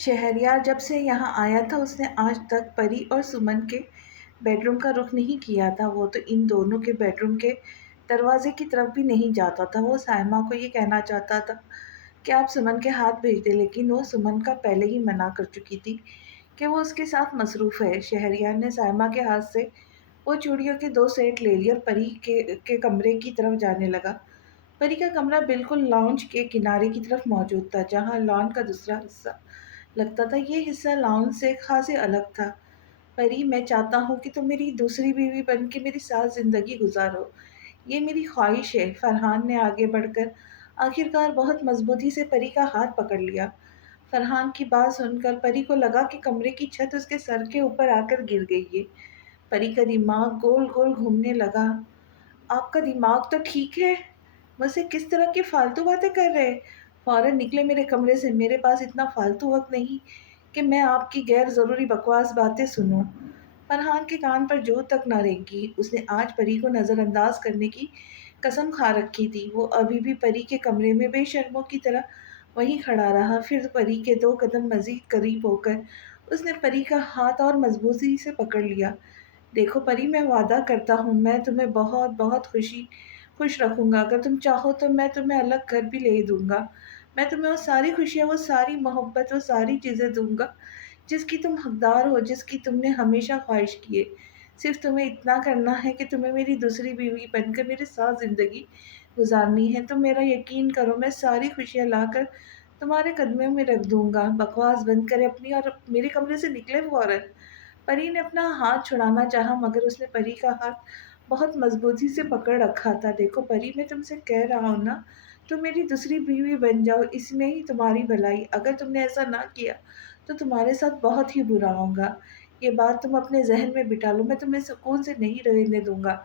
شہریار جب سے یہاں آیا تھا اس نے آج تک پری اور سمن کے بیڈ روم کا رخ نہیں کیا تھا۔ وہ تو ان دونوں کے بیڈ روم کے دروازے کی طرف بھی نہیں جاتا تھا۔ وہ سائمہ کو یہ کہنا چاہتا تھا کہ آپ سمن کے ہاتھ بھیج دیں، لیکن وہ سمن کا پہلے ہی منع کر چکی تھی کہ وہ اس کے ساتھ مصروف ہے۔ شہریار نے سائمہ کے ہاتھ سے وہ چوڑیوں کے 2 سیٹ لے لیے اور پری کے کمرے کی طرف جانے لگا۔ پری کا کمرہ بالکل لاؤنج کے کنارے کی طرف موجود تھا، جہاں لان کا دوسرا حصہ لگتا تھا۔ یہ حصہ لاؤنج سے خاصے الگ تھا۔ پری، میں چاہتا ہوں کہ تم میری دوسری بیوی بن کے میرے ساتھ زندگی گزارو۔ یہ میری خواہش ہے۔ فرحان نے آگے بڑھ کر آخرکار بہت مضبوطی سے پری کا ہاتھ پکڑ لیا۔ فرحان کی بات سن کر پری کو لگا کہ کمرے کی چھت اس کے سر کے اوپر آ کر گر گئی ہے۔ پری کا دماغ گول گول گھومنے لگا۔ آپ کا دماغ تو ٹھیک ہے؟ مجھ سے کس طرح کی فالتو باتیں کر رہے؟ فوراً نکلے میرے کمرے سے۔ میرے پاس اتنا فالتو وقت نہیں کہ میں آپ کی غیر ضروری بکواس باتیں سنوں۔ فرحان کے کان پر جوں تک نہ رینگی۔ اس نے آج پری کو نظر انداز کرنے کی قسم کھا رکھی تھی۔ وہ ابھی بھی پری کے کمرے میں بے شرموں کی طرح وہیں کھڑا رہا۔ پھر پری کے 2 قدم مزید قریب ہو کر اس نے پری کا ہاتھ اور مضبوطی سے پکڑ لیا۔ دیکھو پری، میں وعدہ کرتا ہوں میں تمہیں بہت بہت خوش رکھوں گا۔ اگر تم چاہو تو میں تمہیں الگ گھر بھی لے دوں گا۔ میں تمہیں وہ ساری خوشیاں، وہ ساری محبت، وہ ساری چیزیں دوں گا جس کی تم حقدار ہو، جس کی تم نے ہمیشہ خواہش کی ہے۔ صرف تمہیں اتنا کرنا ہے کہ تمہیں میری دوسری بیوی بن کر میرے ساتھ زندگی گزارنی ہے۔ تم میرا یقین کرو، میں ساری خوشیاں لا کر تمہارے قدموں میں رکھ دوں گا۔ بکواس بند کرے اپنی اور میرے کمرے سے نکلے فوراً۔ پری نے اپنا ہاتھ چھڑانا چاہا مگر اس نے پری کا ہاتھ بہت مضبوطی سے پکڑ رکھا تھا۔ دیکھو پری، میں تم سے کہہ رہا ہوں نا، تم میری دوسری بیوی بن جاؤ، اس میں ہی تمہاری بھلائی۔ اگر تم نے ایسا نہ کیا تو تمہارے ساتھ بہت ہی برا ہوگا۔ یہ بات تم اپنے ذہن میں بٹھا لو، میں تمہیں سکون سے نہیں رہنے دوں گا،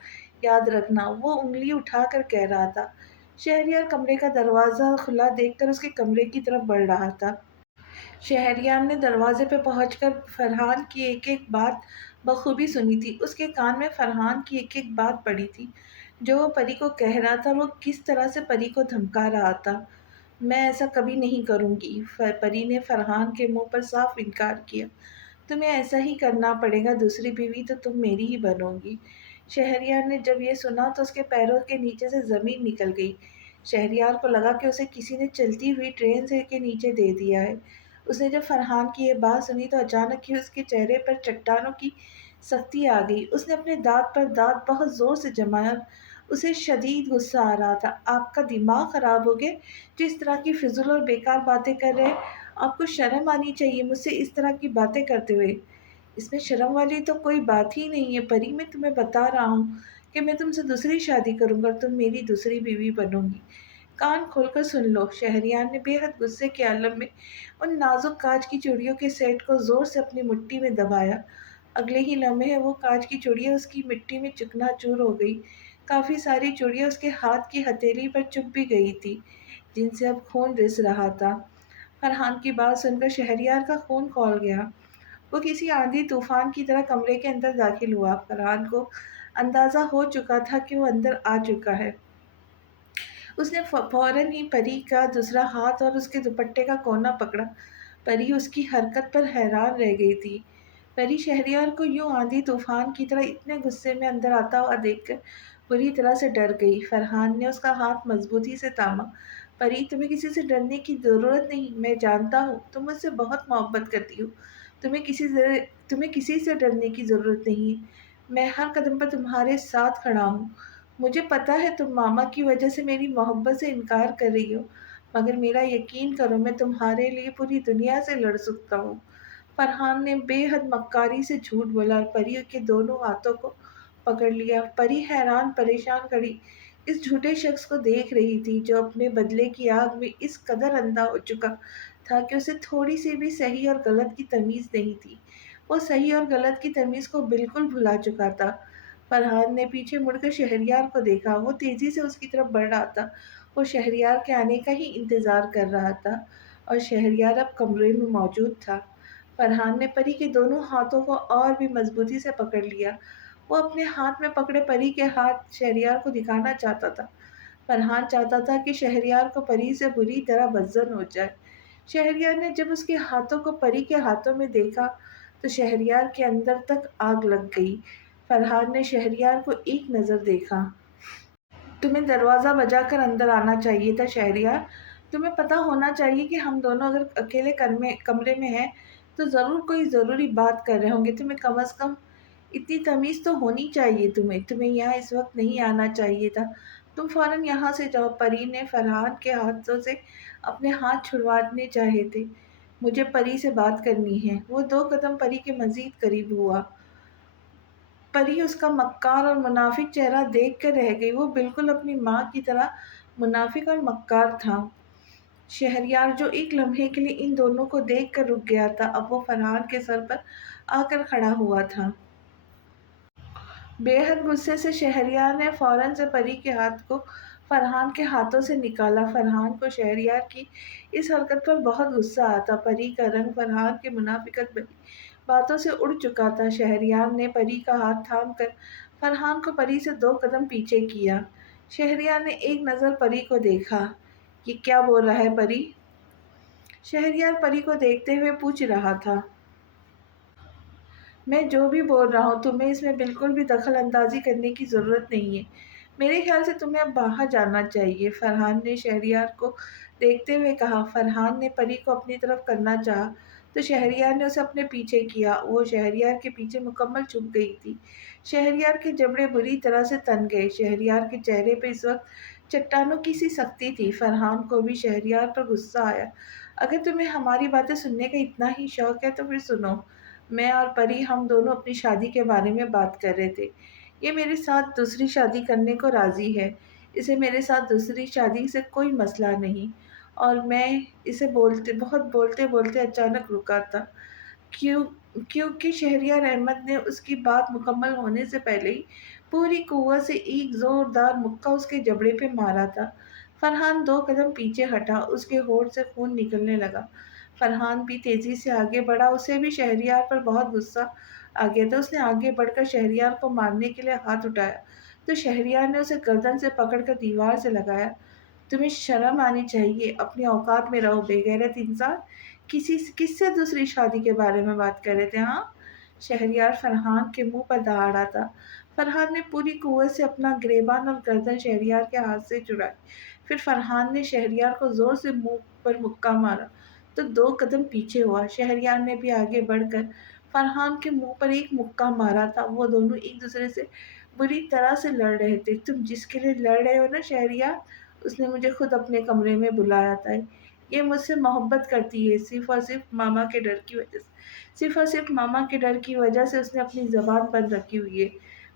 یاد رکھنا۔ وہ انگلی اٹھا کر کہہ رہا تھا۔ شہریار کمرے کا دروازہ کھلا دیکھ کر اس کے کمرے کی طرف بڑھ رہا تھا۔ شہریار نے دروازے پہ پہنچ کر فرحان کی ایک ایک بات بخوبی سنی تھی۔ اس کے کان میں فرحان کی ایک ایک بات پڑی تھی جو وہ پری کو کہہ رہا تھا، وہ کس طرح سے پری کو دھمکا رہا تھا۔ میں ایسا کبھی نہیں کروں گی۔ پری نے فرحان کے منہ پر صاف انکار کیا۔ تمہیں ایسا ہی کرنا پڑے گا، دوسری بیوی تو تم میری ہی بنو گی۔ شہریار نے جب یہ سنا تو اس کے پیروں کے نیچے سے زمین نکل گئی۔ شہریار کو لگا کہ اسے کسی نے چلتی ہوئی ٹرین کے نیچے دے دیا ہے۔ اس نے جب فرحان کی یہ بات سنی تو اچانک ہی اس کے چہرے پر چٹانوں کی سختی آ گئی۔ اس نے اپنے دانت پر دانت بہت زور سے جمایا اور اسے شدید غصہ آ رہا تھا۔ آپ کا دماغ خراب ہو گیا جو اس طرح کی فضول اور بیکار باتیں کر رہے ہیں؟ آپ کو شرم آنی چاہیے مجھ سے اس طرح کی باتیں کرتے ہوئے۔ اس میں شرم والی تو کوئی بات ہی نہیں ہے پری، میں تمہیں بتا رہا ہوں کہ میں تم سے دوسری شادی کروں گا اور تم میری دوسری بیوی بنو گی۔ کان کھول کر سن لو۔ شہریار نے بے حد غصے کے عالم میں ان نازک کانچ کی چوڑیوں کے سیٹ کو زور سے اپنی مٹھی میں دبایا۔ اگلے ہی لمحے وہ کانچ کی چوڑیاں اس کی مٹی میں چکنا چور ہو گئی۔ کافی ساری چوڑیاں اس کے ہاتھ کی ہتھیلی پر چپھ بھی گئی تھی جن سے اب خون رس رہا تھا۔ فرحان کی بات سن کر شہریار کا خون کھول گیا۔ وہ کسی آندھی طوفان کی طرح کمرے کے اندر داخل ہوا۔ فرحان کو اندازہ ہو چکا تھا کہ وہ اندر آ چکا ہے۔ اس نے فوراً ہی پری کا دوسرا ہاتھ اور اس کے دوپٹے کا کونا پکڑا۔ پری اس کی حرکت پر حیران رہ گئی تھی۔ پری شہریار کو یوں آندھی طوفان کی طرح اتنے غصے میں اندر آتا ہوا دیکھ کر بری طرح سے ڈر گئی۔ فرحان نے اس کا ہاتھ مضبوطی سے تھاما۔ پری، تمہیں کسی سے ڈرنے کی ضرورت نہیں، میں جانتا ہوں تم مجھ سے بہت محبت کرتی ہو۔ تمہیں کسی سے ڈرنے کی ضرورت نہیں ہے۔ میں ہر قدم پر تمہارے ساتھ کھڑا ہوں۔ مجھے پتا ہے تم ماما کی وجہ سے میری محبت سے انکار کر رہی ہو، مگر میرا یقین کرو میں تمہارے لیے پوری دنیا سے لڑ سکتا ہوں۔ فرحان نے بے حد مکاری سے جھوٹ بولا اور پری کے دونوں ہاتھوں کو پکڑ لیا۔ پری حیران پریشان کھڑی اس جھوٹے شخص کو دیکھ رہی تھی جو اپنے بدلے کی آگ میں اس قدر اندھا ہو چکا تھا کہ اسے تھوڑی سی بھی صحیح اور غلط کی تمیز نہیں تھی۔ وہ صحیح اور غلط کی تمیز کو بالکل بھلا چکا تھا۔ فرحان نے پیچھے مڑ کر شہریار کو دیکھا۔ وہ تیزی سے اس کی طرف بڑھ رہا تھا۔ وہ شہریار کے آنے کا ہی انتظار کر رہا تھا اور شہریار اب کمرے میں موجود تھا۔ فرحان نے پری کے دونوں ہاتھوں کو اور بھی مضبوطی سے پکڑ لیا۔ وہ اپنے ہاتھ میں پکڑے پری کے ہاتھ شہریار کو دکھانا چاہتا تھا۔ فرحان چاہتا تھا کہ شہریار کو پری سے بری طرح بدظن ہو جائے۔ شہریار نے جب اس کے ہاتھوں کو پری کے ہاتھوں میں دیکھا تو شہریار کے اندر تک آگ لگ گئی۔ فرحان نے شہریار کو ایک نظر دیکھا۔ تمہیں دروازہ بجا کر اندر آنا چاہیے تھا شہریار۔ تمہیں پتہ ہونا چاہیے کہ ہم دونوں اگر اکیلے کمرے میں ہیں تو ضرور کوئی ضروری بات کر رہے ہوں گے۔ تمہیں کم از کم اتنی تمیز تو ہونی چاہیے تمہیں یہاں اس وقت نہیں آنا چاہیے تھا۔ تم فوراً یہاں سے جاؤ۔ پری نے فرحان کے ہاتھوں سے اپنے ہاتھ چھڑوانے چاہے تھے۔ مجھے پری سے بات کرنی ہے۔ وہ 2 قدم پری کے مزید قریب ہوا۔ پری اس کا مکار اور منافق چہرہ دیکھ کر رہ گئی۔ وہ بالکل اپنی ماں کی طرح منافق اور مکار تھا۔ شہریار جو ایک لمحے کے لیے ان دونوں کو دیکھ کر رک گیا تھا، اب وہ فرحان کے سر پر آ کر کھڑا ہوا تھا۔ بے حد غصے سے شہریار نے فوراً سے پری کے ہاتھ کو فرحان کے ہاتھوں سے نکالا۔ فرحان کو شہریار کی اس حرکت پر بہت غصہ آتا۔ پری کا رنگ فرحان کے منافقت بھری باتوں سے اڑ چکا تھا۔ شہریار نے پری کا ہاتھ تھام کر فرحان کو پری سے 2 قدم پیچھے کیا۔ شہریار نے ایک نظر پری کو دیکھا۔ یہ کیا بول رہا ہے پری؟ شہریار پری کو دیکھتے ہوئے پوچھ رہا تھا۔ میں جو بھی بول رہا ہوں تمہیں اس میں بالکل بھی دخل اندازی کرنے کی ضرورت نہیں ہے۔ میرے خیال سے تمہیں اب باہر جانا چاہیے، فرحان نے شہریار کو دیکھتے ہوئے کہا۔ فرحان نے پری کو اپنی طرف کرنا چاہا تو شہریار نے اسے اپنے پیچھے کیا۔ وہ شہریار کے پیچھے مکمل چھپ گئی تھی۔ شہریار کے جبڑے بری طرح سے تن گئے۔ شہریار کے چہرے پہ اس وقت چٹانوں کی سی سختی تھی۔ فرحان کو بھی شہریار پر غصہ آیا۔ اگر تمہیں ہماری باتیں سننے کا اتنا ہی شوق ہے تو پھر سنو۔ میں اور پری ہم دونوں اپنی شادی کے بارے میں بات کر رہے تھے۔ یہ میرے ساتھ دوسری شادی کرنے کو راضی ہے۔ اسے میرے ساتھ دوسری شادی سے کوئی مسئلہ نہیں۔ اور میں اسے بولتے بولتے اچانک رکا تھا کیونکہ شہریار احمد نے اس کی بات مکمل ہونے سے پہلے ہی پوری قوت سے ایک زوردار مکہ اس کے جبڑے پہ مارا تھا۔ فرحان 2 قدم پیچھے ہٹا۔ اس کے ہونٹ سے خون نکلنے لگا۔ فرحان بھی تیزی سے آگے بڑھا۔ اسے بھی شہریار پر بہت غصہ آ گیا تھا۔ اس نے آگے بڑھ کر شہریار کو مارنے کے لیے ہاتھ اٹھایا تو شہریار نے اسے گردن سے پکڑ کر دیوار سے لگایا۔ تمہیں شرم آنی چاہیے، اپنے اوقات میں رہو بے غیرت انسان۔ کس سے دوسری شادی کے بارے میں بات کر رہے تھے ہاں؟ شہریار فرحان کے منہ پر دہاڑا تھا۔ فرحان نے پوری قوت سے اپنا گریبان اور گردن شہریار کے ہاتھ سے چھڑائی۔ پھر فرحان نے شہریار کو زور سے منہ پر مکہ مارا تو 2 قدم پیچھے ہوا۔ شہریار نے بھی آگے بڑھ کر فرحان کے منہ پر ایک مکہ مارا تھا۔ وہ دونوں ایک دوسرے سے بری طرح سے لڑ رہے تھے۔ تم جس کے لیے لڑ رہے ہو نا شہریار، اس نے مجھے خود اپنے کمرے میں بلایا تھا۔ یہ مجھ سے محبت کرتی ہے صرف اور صرف ماما کے ڈر کی وجہ سے۔ صرف اور صرف ماما کے ڈر کی وجہ سے اس نے اپنی زبان بند رکھی ہوئی ہے،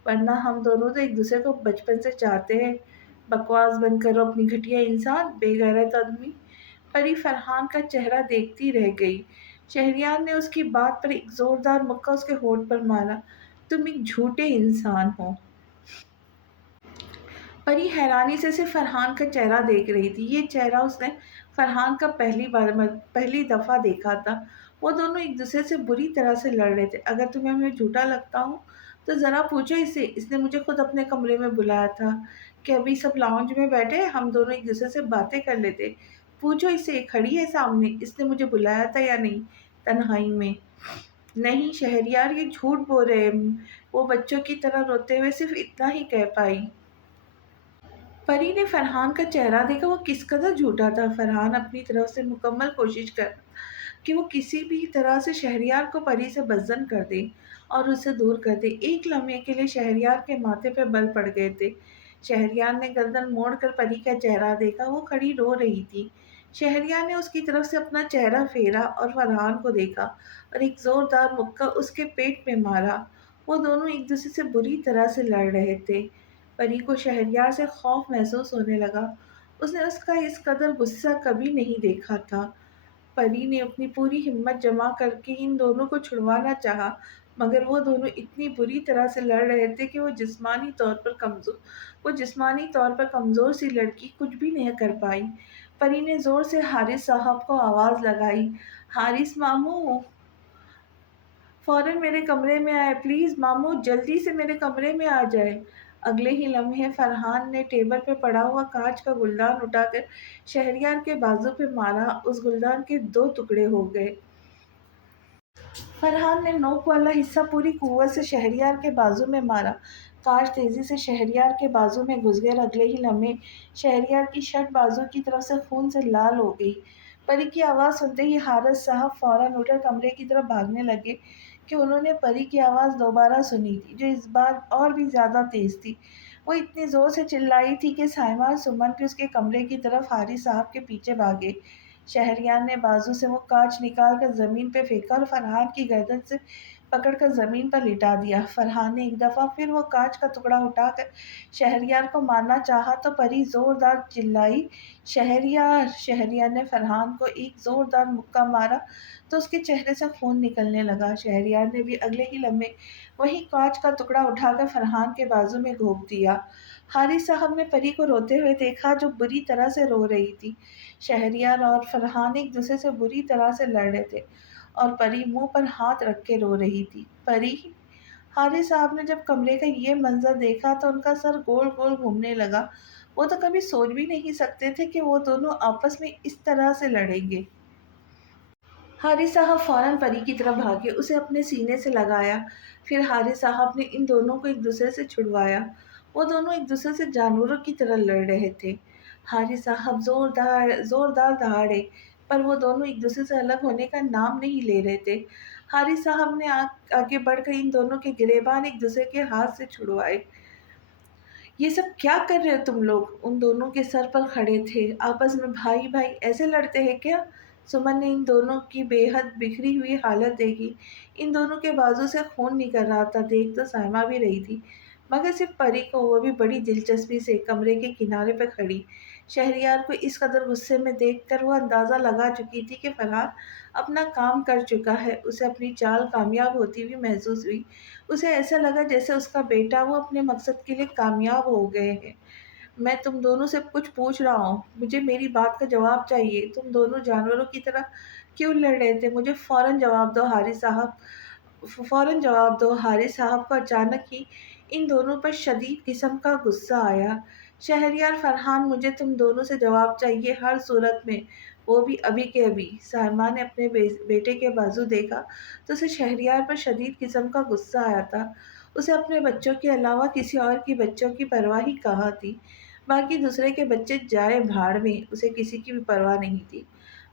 ورنہ ہم دونوں تو ایک دوسرے کو بچپن سے چاہتے ہیں۔ بکواس بند کرو اپنی گھٹیا انسان، بے غیرت آدمی۔ پری فرحان کا چہرہ دیکھتی رہ گئی۔ شہریار نے اس کی بات پر ایک زوردار مکہ اس کے ہونٹ پر مارا۔ تم ایک جھوٹے انسان ہو۔ پری حیرانی سے صرف فرحان کا چہرہ دیکھ رہی تھی۔ یہ چہرہ اس نے فرحان کا پہلی دفعہ دیکھا تھا۔ وہ دونوں ایک دوسرے سے بری طرح سے لڑ رہے تھے۔ اگر تمہیں میں جھوٹا لگتا ہوں تو ذرا پوچھو اسے، اس نے مجھے خود اپنے کمرے میں بلایا تھا کہ ابھی سب لاؤنج میں بیٹھے ہم دونوں ایک دوسرے سے باتیں کر لیتے۔ پوچھو اسے، کھڑی ہے سامنے، اس نے مجھے بلایا تھا یا نہیں تنہائی میں؟ نہیں شہریار، یہ جھوٹ بول رہے ہیں۔ وہ بچوں کی طرح روتے ہوئے صرف اتنا ہی کہہ پائی۔ پری نے فرحان کا چہرہ دیکھا۔ وہ کس قدر جھوٹا تھا۔ فرحان اپنی طرف سے مکمل کوشش کر کہ وہ کسی بھی طرح سے شہریار کو پری سے بدظن کر دے اور اسے دور کر دے۔ ایک لمحے کے لیے شہریار کے ماتھے پہ بل پڑ گئے تھے۔ شہریار نے گردن موڑ کر پری کا چہرہ دیکھا۔ وہ کھڑی رو رہی تھی۔ شہریار نے اس کی طرف سے اپنا چہرہ پھیرا اور فرحان کو دیکھا اور ایک زوردار مکہ اس کے پیٹ میں مارا۔ وہ دونوں ایک دوسرے سے بری طرح سے لڑ رہے تھے۔ پری کو شہریار سے خوف محسوس ہونے لگا۔ اس نے اس کا اس قدر غصہ کبھی نہیں دیکھا تھا۔ پری نے اپنی پوری ہمت جمع کر کے ان دونوں کو چھڑوانا چاہا، مگر وہ دونوں اتنی بری طرح سے لڑ رہے تھے کہ وہ جسمانی طور پر کمزور سی لڑکی کچھ بھی نہیں کر پائی۔ پری نے زور سے حارث صاحب کو آواز لگائی، حارث ماموں، فوراً میرے کمرے میں آئے، پلیز ماموں جلدی سے میرے کمرے میں آ جائے۔ اگلے ہی لمحے فرحان نے ٹیبل پہ پڑا ہوا کانچ کا گلدان اٹھا کر شہریار کے بازو پہ مارا۔ اس گلدان کے دو ٹکڑے ہو گئے۔ فرحان نے نوک والا حصہ پوری قوت سے شہریار کے بازو میں مارا۔ کانچ تیزی سے شہریار کے بازو میں گھس گیا اور اگلے ہی لمحے شہریار کی شرٹ بازو کی طرف سے خون سے لال ہو گئی۔ پری کی آواز سنتے ہی حارث صاحب فوراً اٹھ کر کمرے کی طرف بھاگنے لگے کہ انہوں نے پری کی آواز دوبارہ سنی تھی، جو اس بار اور بھی زیادہ تیز تھی۔ وہ اتنی زور سے چلائی تھی کہ سائمہ اور سمن بھی اس کے کمرے کی طرف حارث صاحب کے پیچھے بھاگے۔ شہریار نے بازو سے وہ کانچ نکال کر زمین پہ پھینکا اور فرحان کی گردن سے پکڑ کر زمین پر لٹا دیا۔ فرحان نے ایک دفعہ پھر وہ کانچ کا ٹکڑا اٹھا کر شہریار کو مارنا چاہا تو پری زوردار چلائی، شہریار! شہریار نے فرحان کو ایک زوردار مکہ مارا تو اس کے چہرے سے خون نکلنے لگا۔ شہریار نے بھی اگلے ہی لمحے وہی کانچ کا ٹکڑا اٹھا کر فرحان کے بازو میں گھونپ دیا۔ حارث صاحب نے پری کو روتے ہوئے دیکھا، جو بری طرح سے رو رہی تھی۔ شہریار اور فرحان ایک دوسرے سے بری طرح سے لڑ رہے تھے اور پری منہ پر ہاتھ رکھ کے رو رہی تھی۔ پری! حارث صاحب نے جب کمرے کا یہ منظر دیکھا تو ان کا سر گول گول گھومنے لگا۔ وہ تو کبھی سوچ بھی نہیں سکتے تھے کہ وہ دونوں آپس میں اس طرح سے لڑیں گے۔ حارث صاحب فوراً پری کی طرف بھاگے، اسے اپنے سینے سے لگایا۔ پھر حارث صاحب نے ان دونوں کو ایک دوسرے سے چھڑوایا۔ وہ دونوں ایک دوسرے سے جانوروں کی طرح لڑ رہے تھے۔ حارث صاحب زوردار دہاڑے، پر وہ دونوں ایک دوسرے سے الگ ہونے کا نام نہیں لے رہے تھے۔ حارث صاحب نے آگے بڑھ کر ان دونوں کے گریبان ایک دوسرے کے ہاتھ سے چھڑوائے۔ یہ سب کیا کر رہے ہو تم لوگ؟ ان دونوں کے سر پر کھڑے تھے۔ آپس میں بھائی بھائی ایسے لڑتے ہیں کیا؟ سمن نے ان دونوں کی بے حد بکھری ہوئی حالت دیکھی۔ ان دونوں کے بازو سے خون نکل رہا تھا۔ دیکھ تو سائمہ بھی رہی تھی، مگر صرف پری کو، وہ بھی بڑی دلچسپی سے کمرے کے کنارے پہ کھڑی۔ شہریار کو اس قدر غصے میں دیکھ کر وہ اندازہ لگا چکی تھی کہ فرحان اپنا کام کر چکا ہے۔ اسے اپنی چال کامیاب ہوتی ہوئی محسوس ہوئی۔ اسے ایسا لگا جیسے اس کا بیٹا وہ اپنے مقصد کے لیے کامیاب ہو گئے ہیں۔ میں تم دونوں سے کچھ پوچھ رہا ہوں، مجھے میری بات کا جواب چاہیے۔ تم دونوں جانوروں کی طرح کیوں لڑ رہے تھے؟ مجھے فوراً جواب دو حارث صاحب، فوراً جواب دو۔ حارث صاحب کو اچانک ہی ان دونوں پر شدید قسم کا غصہ آیا۔ شہریار! فرحان، مجھے تم دونوں سے جواب چاہیے ہر صورت میں، وہ بھی ابھی کے ابھی۔ سائمہ نے اپنے بیٹے کے بازو دیکھا تو اسے شہریار پر شدید قسم کا غصہ آیا تھا۔ اسے اپنے بچوں کے علاوہ کسی اور کی بچوں کی پرواہ ہی کہاں تھی؟ باقی دوسرے کے بچے جائے بھاڑ میں، اسے کسی کی بھی پرواہ نہیں تھی۔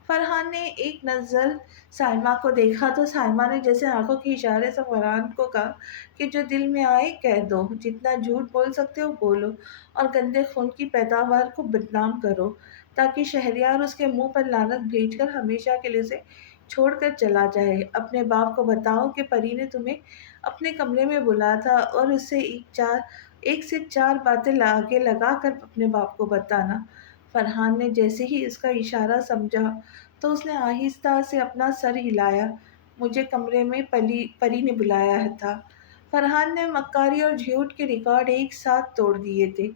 فرحان نے ایک نظر سائمہ کو دیکھا تو سائمہ نے جیسے آنکھوں کے اشارے سے فرحان کو کہا کہ جو دل میں آئے کہہ دو، جتنا جھوٹ بول سکتے ہو بولو اور گندے خون کی پیداوار کو بدنام کرو، تاکہ شہریار اس کے منہ پر لعنت بھیج کر ہمیشہ کے لیے اسے چھوڑ کر چلا جائے۔ اپنے باپ کو بتاؤ کہ پری نے تمہیں اپنے کمرے میں بلایا تھا اور اس سے ایک سے چار باتیں آگے لگا کر اپنے باپ کو بتانا۔ فرحان نے جیسے ہی اس کا اشارہ سمجھا تو اس نے آہستہ سے اپنا سر ہلایا۔ مجھے کمرے میں پری نے بلایا تھا۔ فرحان نے مکاری اور جھوٹ کے ریکارڈ ایک ساتھ توڑ دیے تھے۔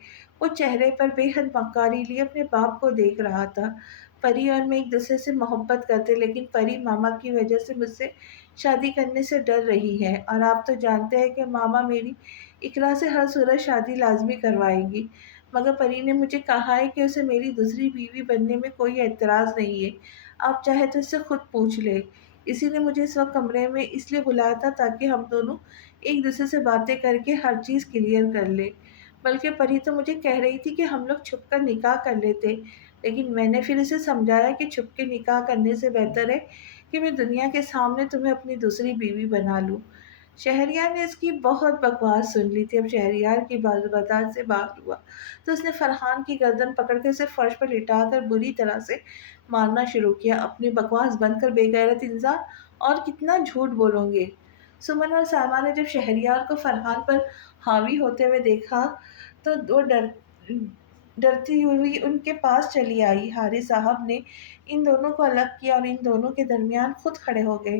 وہ چہرے پر بے حد مکاری لیے اپنے باپ کو دیکھ رہا تھا۔ پری اور میں ایک دوسرے سے محبت کرتے، لیکن پری ماما کی وجہ سے مجھ سے شادی کرنے سے ڈر رہی ہے، اور آپ تو جانتے ہیں کہ ماما میری اقرا سے ہر صورت شادی لازمی کروائیں گی۔ مگر پری نے مجھے کہا ہے کہ اسے میری دوسری بیوی بننے میں کوئی اعتراض نہیں ہے۔ آپ چاہے تو اس سے خود پوچھ لیں۔ اسی نے مجھے اس وقت کمرے میں اس لیے بلایا تھا تاکہ ہم دونوں ایک دوسرے سے باتیں کر کے ہر چیز کلیئر کر لیں۔ بلکہ پری تو مجھے کہہ رہی تھی کہ ہم لوگ چھپ کر نکاح کر لیتے، لیکن میں نے پھر اسے سمجھایا کہ چھپ کے نکاح کرنے سے بہتر ہے کہ میں دنیا کے سامنے تمہیں اپنی دوسری بیوی بنا لوں۔ شہریار نے اس کی بہت بکواس سن لی تھی۔ اب شہریار کی بات سے باہر ہوا تو اس نے فرحان کی گردن پکڑ کے اسے فرش پر لٹا کر بری طرح سے مارنا شروع کیا۔ اپنی بکواس بند کر بے غیرت انسان، اور کتنا جھوٹ بولو گے؟ سمن اور سائمہ نے جب شہریار کو فرحان پر حاوی ہوتے ہوئے دیکھا تو وہ ڈرتی ہوئی ان کے پاس چلی آئی۔ حارث صاحب نے ان دونوں کو الگ کیا اور ان دونوں کے درمیان خود کھڑے ہو گئے۔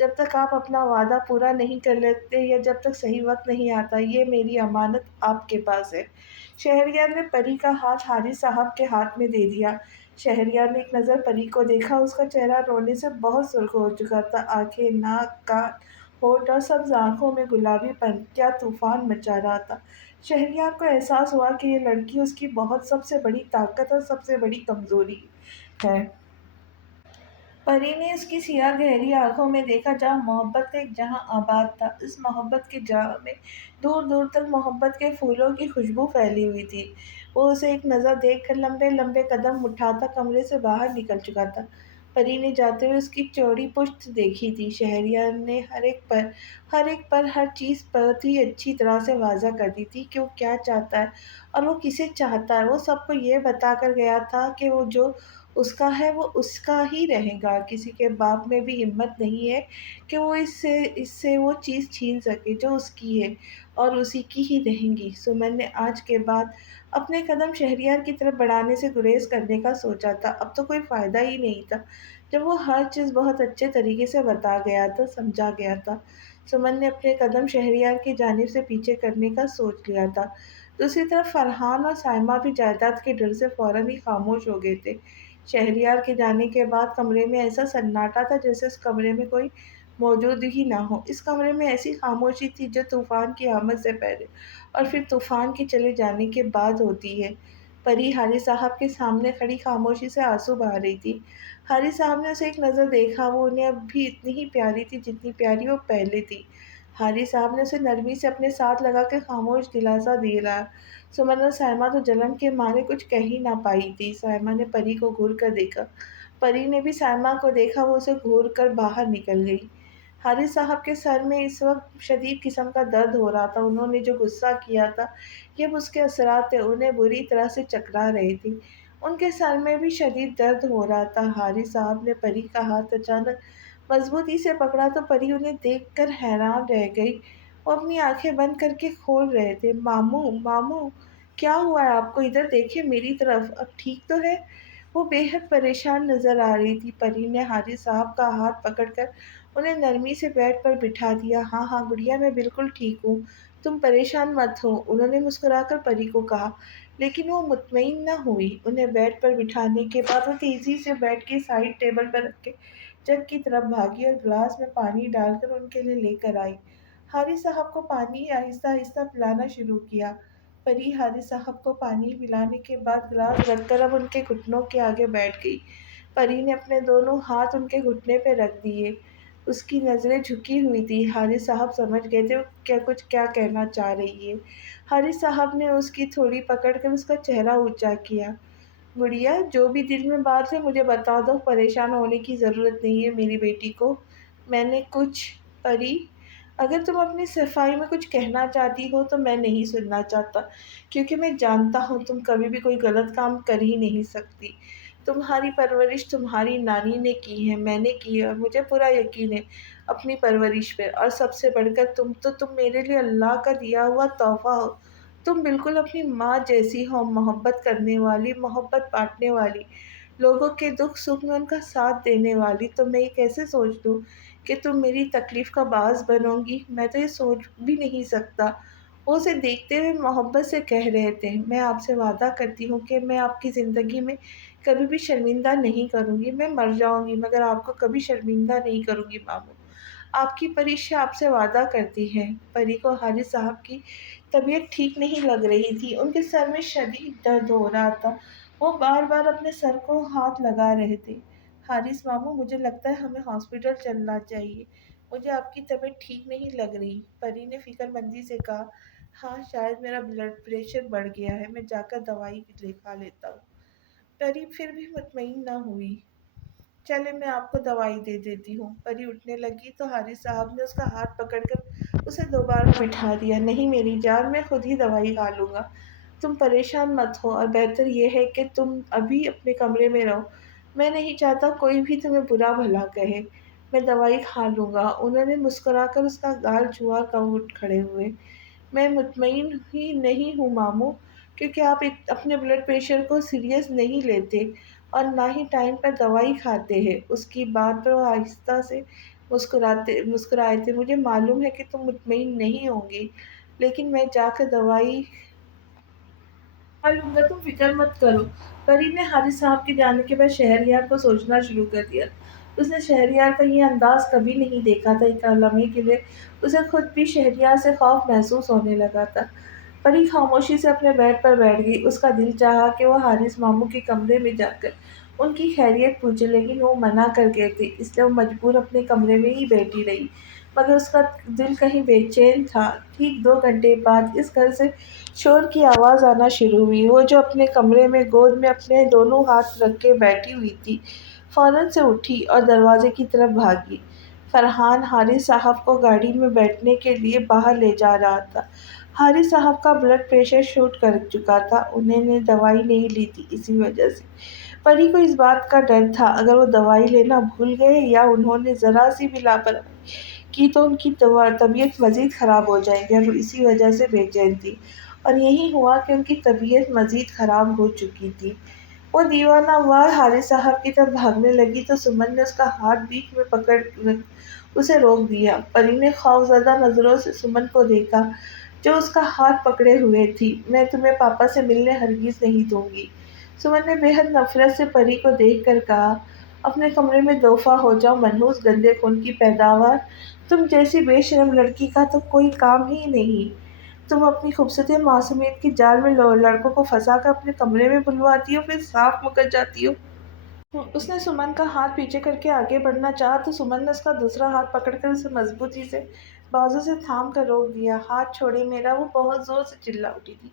جب تک آپ اپنا وعدہ پورا نہیں کر لیتے یا جب تک صحیح وقت نہیں آتا، یہ میری امانت آپ کے پاس ہے۔ شہریار نے پری کا ہاتھ حارث صاحب کے ہاتھ میں دے دیا۔ شہریار نے ایک نظر پری کو دیکھا، اس کا چہرہ رونے سے بہت سرخ ہو چکا تھا، آنکھیں، ناک، کان، ہونٹ اور سبز آنکھوں میں گلابی پن کیا طوفان مچا رہا تھا۔ شہریار کو احساس ہوا کہ یہ لڑکی اس کی بہت سب سے بڑی طاقت اور سب سے بڑی کمزوری ہے۔ پری نے اس کی سیاہ گہری آنکھوں میں دیکھا جہاں محبت کا ایک جہاں آباد تھا۔ اس محبت کے جہاں میں دور دور تک محبت کے پھولوں کی خوشبو پھیلی ہوئی تھی۔ وہ اسے ایک نظر دیکھ کر لمبے لمبے قدم اٹھاتا کمرے سے باہر نکل چکا تھا۔ پری نے جاتے ہوئے اس کی چوڑی پشت دیکھی تھی۔ شہریار نے ہر ایک پر ہر چیز بہت ہی اچھی طرح سے واضح کر دی تھی کہ وہ کیا چاہتا ہے اور وہ کسے چاہتا ہے۔ وہ سب کو یہ بتا کر گیا تھا کہ وہ جو اس کا ہے وہ اس کا ہی رہے گا۔ کسی کے باپ میں بھی ہمت نہیں ہے کہ وہ اس سے وہ چیز چھین سکے جو اس کی ہے اور اسی کی ہی رہیں گی۔ سمن نے آج کے بعد اپنے قدم شہریار کی طرف بڑھانے سے گریز کرنے کا سوچا تھا۔ اب تو کوئی فائدہ ہی نہیں تھا جب وہ ہر چیز بہت اچھے طریقے سے بتا گیا تھا، سمجھا گیا تھا۔ سمن نے اپنے قدم شہریار کی جانب سے پیچھے کرنے کا سوچ لیا تھا۔ دوسری طرف فرحان اور سائمہ بھی جائیداد کے ڈر سے فوراً ہی خاموش ہو گئے تھے۔ شہریار کے جانے کے بعد کمرے میں ایسا سناٹا تھا جیسے اس کمرے میں کوئی موجود ہی نہ ہو۔ اس کمرے میں ایسی خاموشی تھی جو طوفان کی آمد سے پہلے اور پھر طوفان کے چلے جانے کے بعد ہوتی ہے۔ پری حارث صاحب کے سامنے کھڑی خاموشی سے آنسو بہا رہی تھی۔ حارث صاحب نے اسے ایک نظر دیکھا، وہ انہیں اب بھی اتنی ہی پیاری تھی جتنی پیاری وہ پہلے تھی۔ حارث صاحب نے اسے نرمی سے اپنے ساتھ لگا کے خاموش دلاسا دے رہا۔ سمن اور سائمہ تو جلن کے مارے کچھ کہہ ہی نہ پائی تھی۔ سائمہ نے پری کو گھور کر دیکھا، پری نے بھی سائمہ کو دیکھا، وہ اسے گھور کر باہر نکل گئی۔ حارث صاحب کے سر میں اس وقت شدید قسم کا درد ہو رہا تھا۔ انہوں نے جو غصہ کیا تھا یہ اب اس کے اثرات تھے، انہیں بری طرح سے چکرا رہے تھے۔ ان کے سر میں بھی شدید درد ہو رہا تھا۔ حارث صاحب نے پری کا ہاتھ اچانک مضبوطی سے پکڑا تو پری انہیں دیکھ کر حیران رہ گئی۔ وہ اپنی آنکھیں بند کر کے کھول رہے تھے۔ ماموں، ماموں، کیا ہوا ہے آپ کو؟ ادھر دیکھیں میری طرف، اب ٹھیک تو ہے؟ وہ بے حد پریشان نظر آ رہی تھی۔ پری نے حارث صاحب کا ہاتھ پکڑ کر انہیں نرمی سے بیڈ پر بٹھا دیا۔ ہاں ہاں گڑیا، میں بالکل ٹھیک ہوں، تم پریشان مت ہو، انہوں نے مسکرا کر پری کو کہا۔ لیکن وہ مطمئن نہ ہوئی۔ انہیں بیڈ پر بٹھانے کے بعد وہ تیزی سے بیڈ کے سائڈ ٹیبل پر رکھ کے جگ کی طرف بھاگی اور گلاس میں پانی ڈال کر ان کے لیے لے کر آئی۔ حارث صاحب کو پانی آہستہ آہستہ پلانا شروع کیا۔ پری حارث صاحب کو پانی پلانے کے بعد گلاس رکھ کر اب ان کے گھٹنوں کے آگے بیٹھ گئی۔ پری نے اپنے دونوں ہاتھ ان کے گھٹنے پہ رکھ دیے۔ اس کی نظریں جھکی ہوئی تھی۔ حارث صاحب سمجھ گئے تھے وہ کیا کہنا چاہ رہی ہے۔ حارث صاحب نے اس کی تھوڑی پکڑ کر اس کا چہرہ اونچا کیا۔ گڑیا، جو بھی دل میں بات ہے مجھے بتا دو، پریشان ہونے کی ضرورت نہیں ہے میری بیٹی کو۔ میں نے پری، اگر تم اپنی صفائی میں کچھ کہنا چاہتی ہو تو میں نہیں سننا چاہتا، کیونکہ میں جانتا ہوں تم کبھی بھی کوئی غلط کام کر ہی نہیں سکتی۔ تمہاری پرورش تمہاری نانی نے کی ہے، میں نے کی ہے، اور مجھے پورا یقین ہے اپنی پرورش پر۔ اور سب سے بڑھ کر تم میرے لیے اللہ کا دیا ہوا تحفہ ہو۔ تم بالکل اپنی ماں جیسی ہو، محبت کرنے والی، محبت بانٹنے والی، لوگوں کے دکھ سکھ میں ان کا ساتھ دینے والی۔ تو میں یہ کیسے سوچ لوں کہ تم میری تکلیف کا باعث بنو گی؟ میں تو یہ سوچ بھی نہیں سکتا۔ وہ اسے دیکھتے ہوئے محبت سے کہہ رہے تھے۔ میں آپ سے وعدہ کرتی ہوں کہ میں آپ کی زندگی میں کبھی بھی شرمندہ نہیں کروں گی۔ میں مر جاؤں گی مگر آپ کو کبھی شرمندہ نہیں کروں گی ماموں۔ آپ کی پری آپ سے وعدہ کرتی ہے۔ پری کو حارث صاحب کی طبیعت ٹھیک نہیں لگ رہی تھی، ان کے سر میں شدید درد ہو رہا تھا، وہ بار بار اپنے سر کو ہاتھ لگا رہے تھے۔ حارث ماموں، مجھے لگتا ہے ہمیں ہاسپٹل چلنا چاہیے، مجھے آپ کی طبیعت ٹھیک نہیں لگ رہی۔ پری نے فکر مندی سے کہا، ہاں شاید میرا بلڈ پریشر بڑھ گیا ہے، میں جا کر دوائی کھا لیتا ہوں۔ پری پھر بھی مطمئن نہ ہوئی۔ چلے میں آپ کو دوائی دے دیتی ہوں۔ پری اٹھنے لگی تو حارث صاحب نے اس کا ہاتھ پکڑ کر اسے دوبارہ بٹھا دیا۔ نہیں میری جان، میں خود ہی دوائی کھا لوں گا، تم پریشان مت ہو، اور بہتر یہ ہے کہ تم ابھی اپنے کمرے میں رہو، میں نہیں چاہتا کوئی بھی تمہیں برا بھلا کہے، میں دوائی کھا لوں گا۔ انہوں نے مسکرا کر اس کا گال چھوا کر اٹھ کھڑے ہوئے۔ میں مطمئن ہی نہیں ہوں ماموں، کیونکہ آپ اپنے بلڈ پریشر کو سیریس نہیں لیتے اور نہ ہی ٹائم پر دوائی کھاتے ہیں۔ اس کی بات پر وہ آہستہ سے مسکرائے تھے۔ مجھے معلوم ہے کہ تم مطمئن نہیں ہوگی، لیکن میں جا کر دوائی لوں گا، تم فکر مت کرو۔ پری نے حارث صاحب کے جانے کے بعد شہریار کو سوچنا شروع کر دیا۔ اس نے شہریار کا یہ انداز کبھی نہیں دیکھا تھا۔ ایک لمحے کے لیے اسے خود بھی شہریار سے خوف محسوس ہونے لگا تھا۔ پری خاموشی سے اپنے بیڈ پر بیٹھ گئی۔ اس کا دل چاہا کہ وہ حارث ماموں کے کمرے میں جا کر ان کی خیریت پوچھے، لیکن وہ منع کر گئے تھے، اس لیے وہ مجبور اپنے کمرے میں ہی بیٹھی رہی۔ مگر اس کا دل کہیں بے چین تھا۔ ٹھیک 2 گھنٹے بعد اس گھر سے شور کی آواز آنا شروع ہوئی۔ وہ جو اپنے کمرے میں گود میں اپنے دونوں ہاتھ رکھ کے بیٹھی ہوئی تھی، فوراً سے اٹھی اور دروازے کی طرف بھاگی۔ فرحان حارث صاحب کو گاڑی میں بیٹھنے کے لیے باہر لے جا رہا تھا۔ حارث صاحب کا بلڈ پریشر شوٹ کر چکا تھا، انہوں نے دوائی نہیں لی تھی، اسی وجہ سے پری کو اس بات کا ڈر تھا اگر وہ دوائی لینا بھول گئے یا انہوں نے ذرا سی بھی لاپرواہی کی تو ان کی طبیعت مزید خراب ہو جائے گی، اور وہ اسی وجہ سے بے چین تھی۔ اور یہی ہوا کہ ان کی طبیعت مزید خراب ہو چکی تھی۔ وہ دیوانہ وار حارث صاحب کی طرف بھاگنے لگی تو سمن نے اس کا ہاتھ بیچ میں پکڑ اسے روک دیا۔ پری نے خوفزدہ نظروں سے سمن کو دیکھا جو اس کا ہاتھ پکڑے ہوئے تھی۔ میں تمہیں پاپا سے ملنے ہرگز نہیں دوں گی، سمن نے بے حد نفرت سے پری کو دیکھ کر کہا۔ اپنے کمرے میں دفعہ ہو جاؤ، منحوس گندے خون کی پیداوار، تم جیسی بے شرم لڑکی کا تو کوئی کام ہی نہیں۔ تم اپنی خوبصورتی اور معصومیت کے جال میں لڑکوں کو پھنسا کر اپنے کمرے میں بلواتی ہو، پھر صاف مکر جاتی ہو۔ اس نے سمن کا ہاتھ پیچھے کر کے آگے بڑھنا چاہا تو سمن نے اس کا دوسرا ہاتھ پکڑ کر اسے مضبوطی سے بازو سے تھام کر روک دیا۔ ہاتھ چھوڑے میرا، وہ بہت زور سے چلا اٹھی تھی۔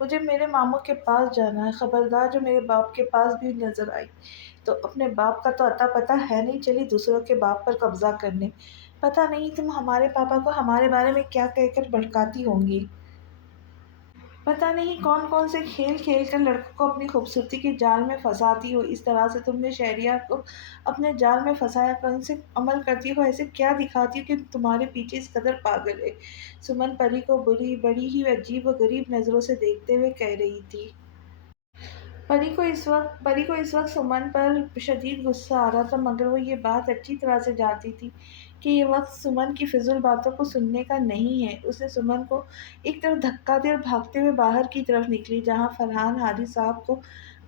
مجھے میرے ماموں کے پاس جانا ہے، خبردار جو میرے باپ کے پاس بھی نظر آئی تو اپنے باپ کا تو اتا پتہ ہے نہیں، چلی دوسروں کے باپ پر قبضہ کرنے۔ پتہ نہیں تم ہمارے پاپا کو ہمارے بارے میں کیا کہہ کر بھڑکاتی ہوں گی۔ پتہ نہیں کون کون سے کھیل کھیل کر لڑکوں کو اپنی خوبصورتی کے جال میں پھنساتی ہو۔ اس طرح سے تم نے شہریار کو اپنے جال میں پھنسایا، کون سے عمل کرتی ہو، ایسے کیا دکھاتی ہو کہ تمہارے پیچھے اس قدر پاگل ہے۔ سمن پری کو بڑی ہی عجیب و غریب نظروں سے دیکھتے ہوئے کہہ رہی تھی۔ پری کو اس وقت سمن پر شدید غصہ آ رہا تھا، مگر وہ یہ بات اچھی طرح سے جانتی تھی کہ یہ وقت سمن کی فضول باتوں کو سننے کا نہیں ہے۔ اس نے سمن کو ایک طرف دھکا دیا اور بھاگتے ہوئے باہر کی طرف نکلی، جہاں فرحان حارث صاحب کو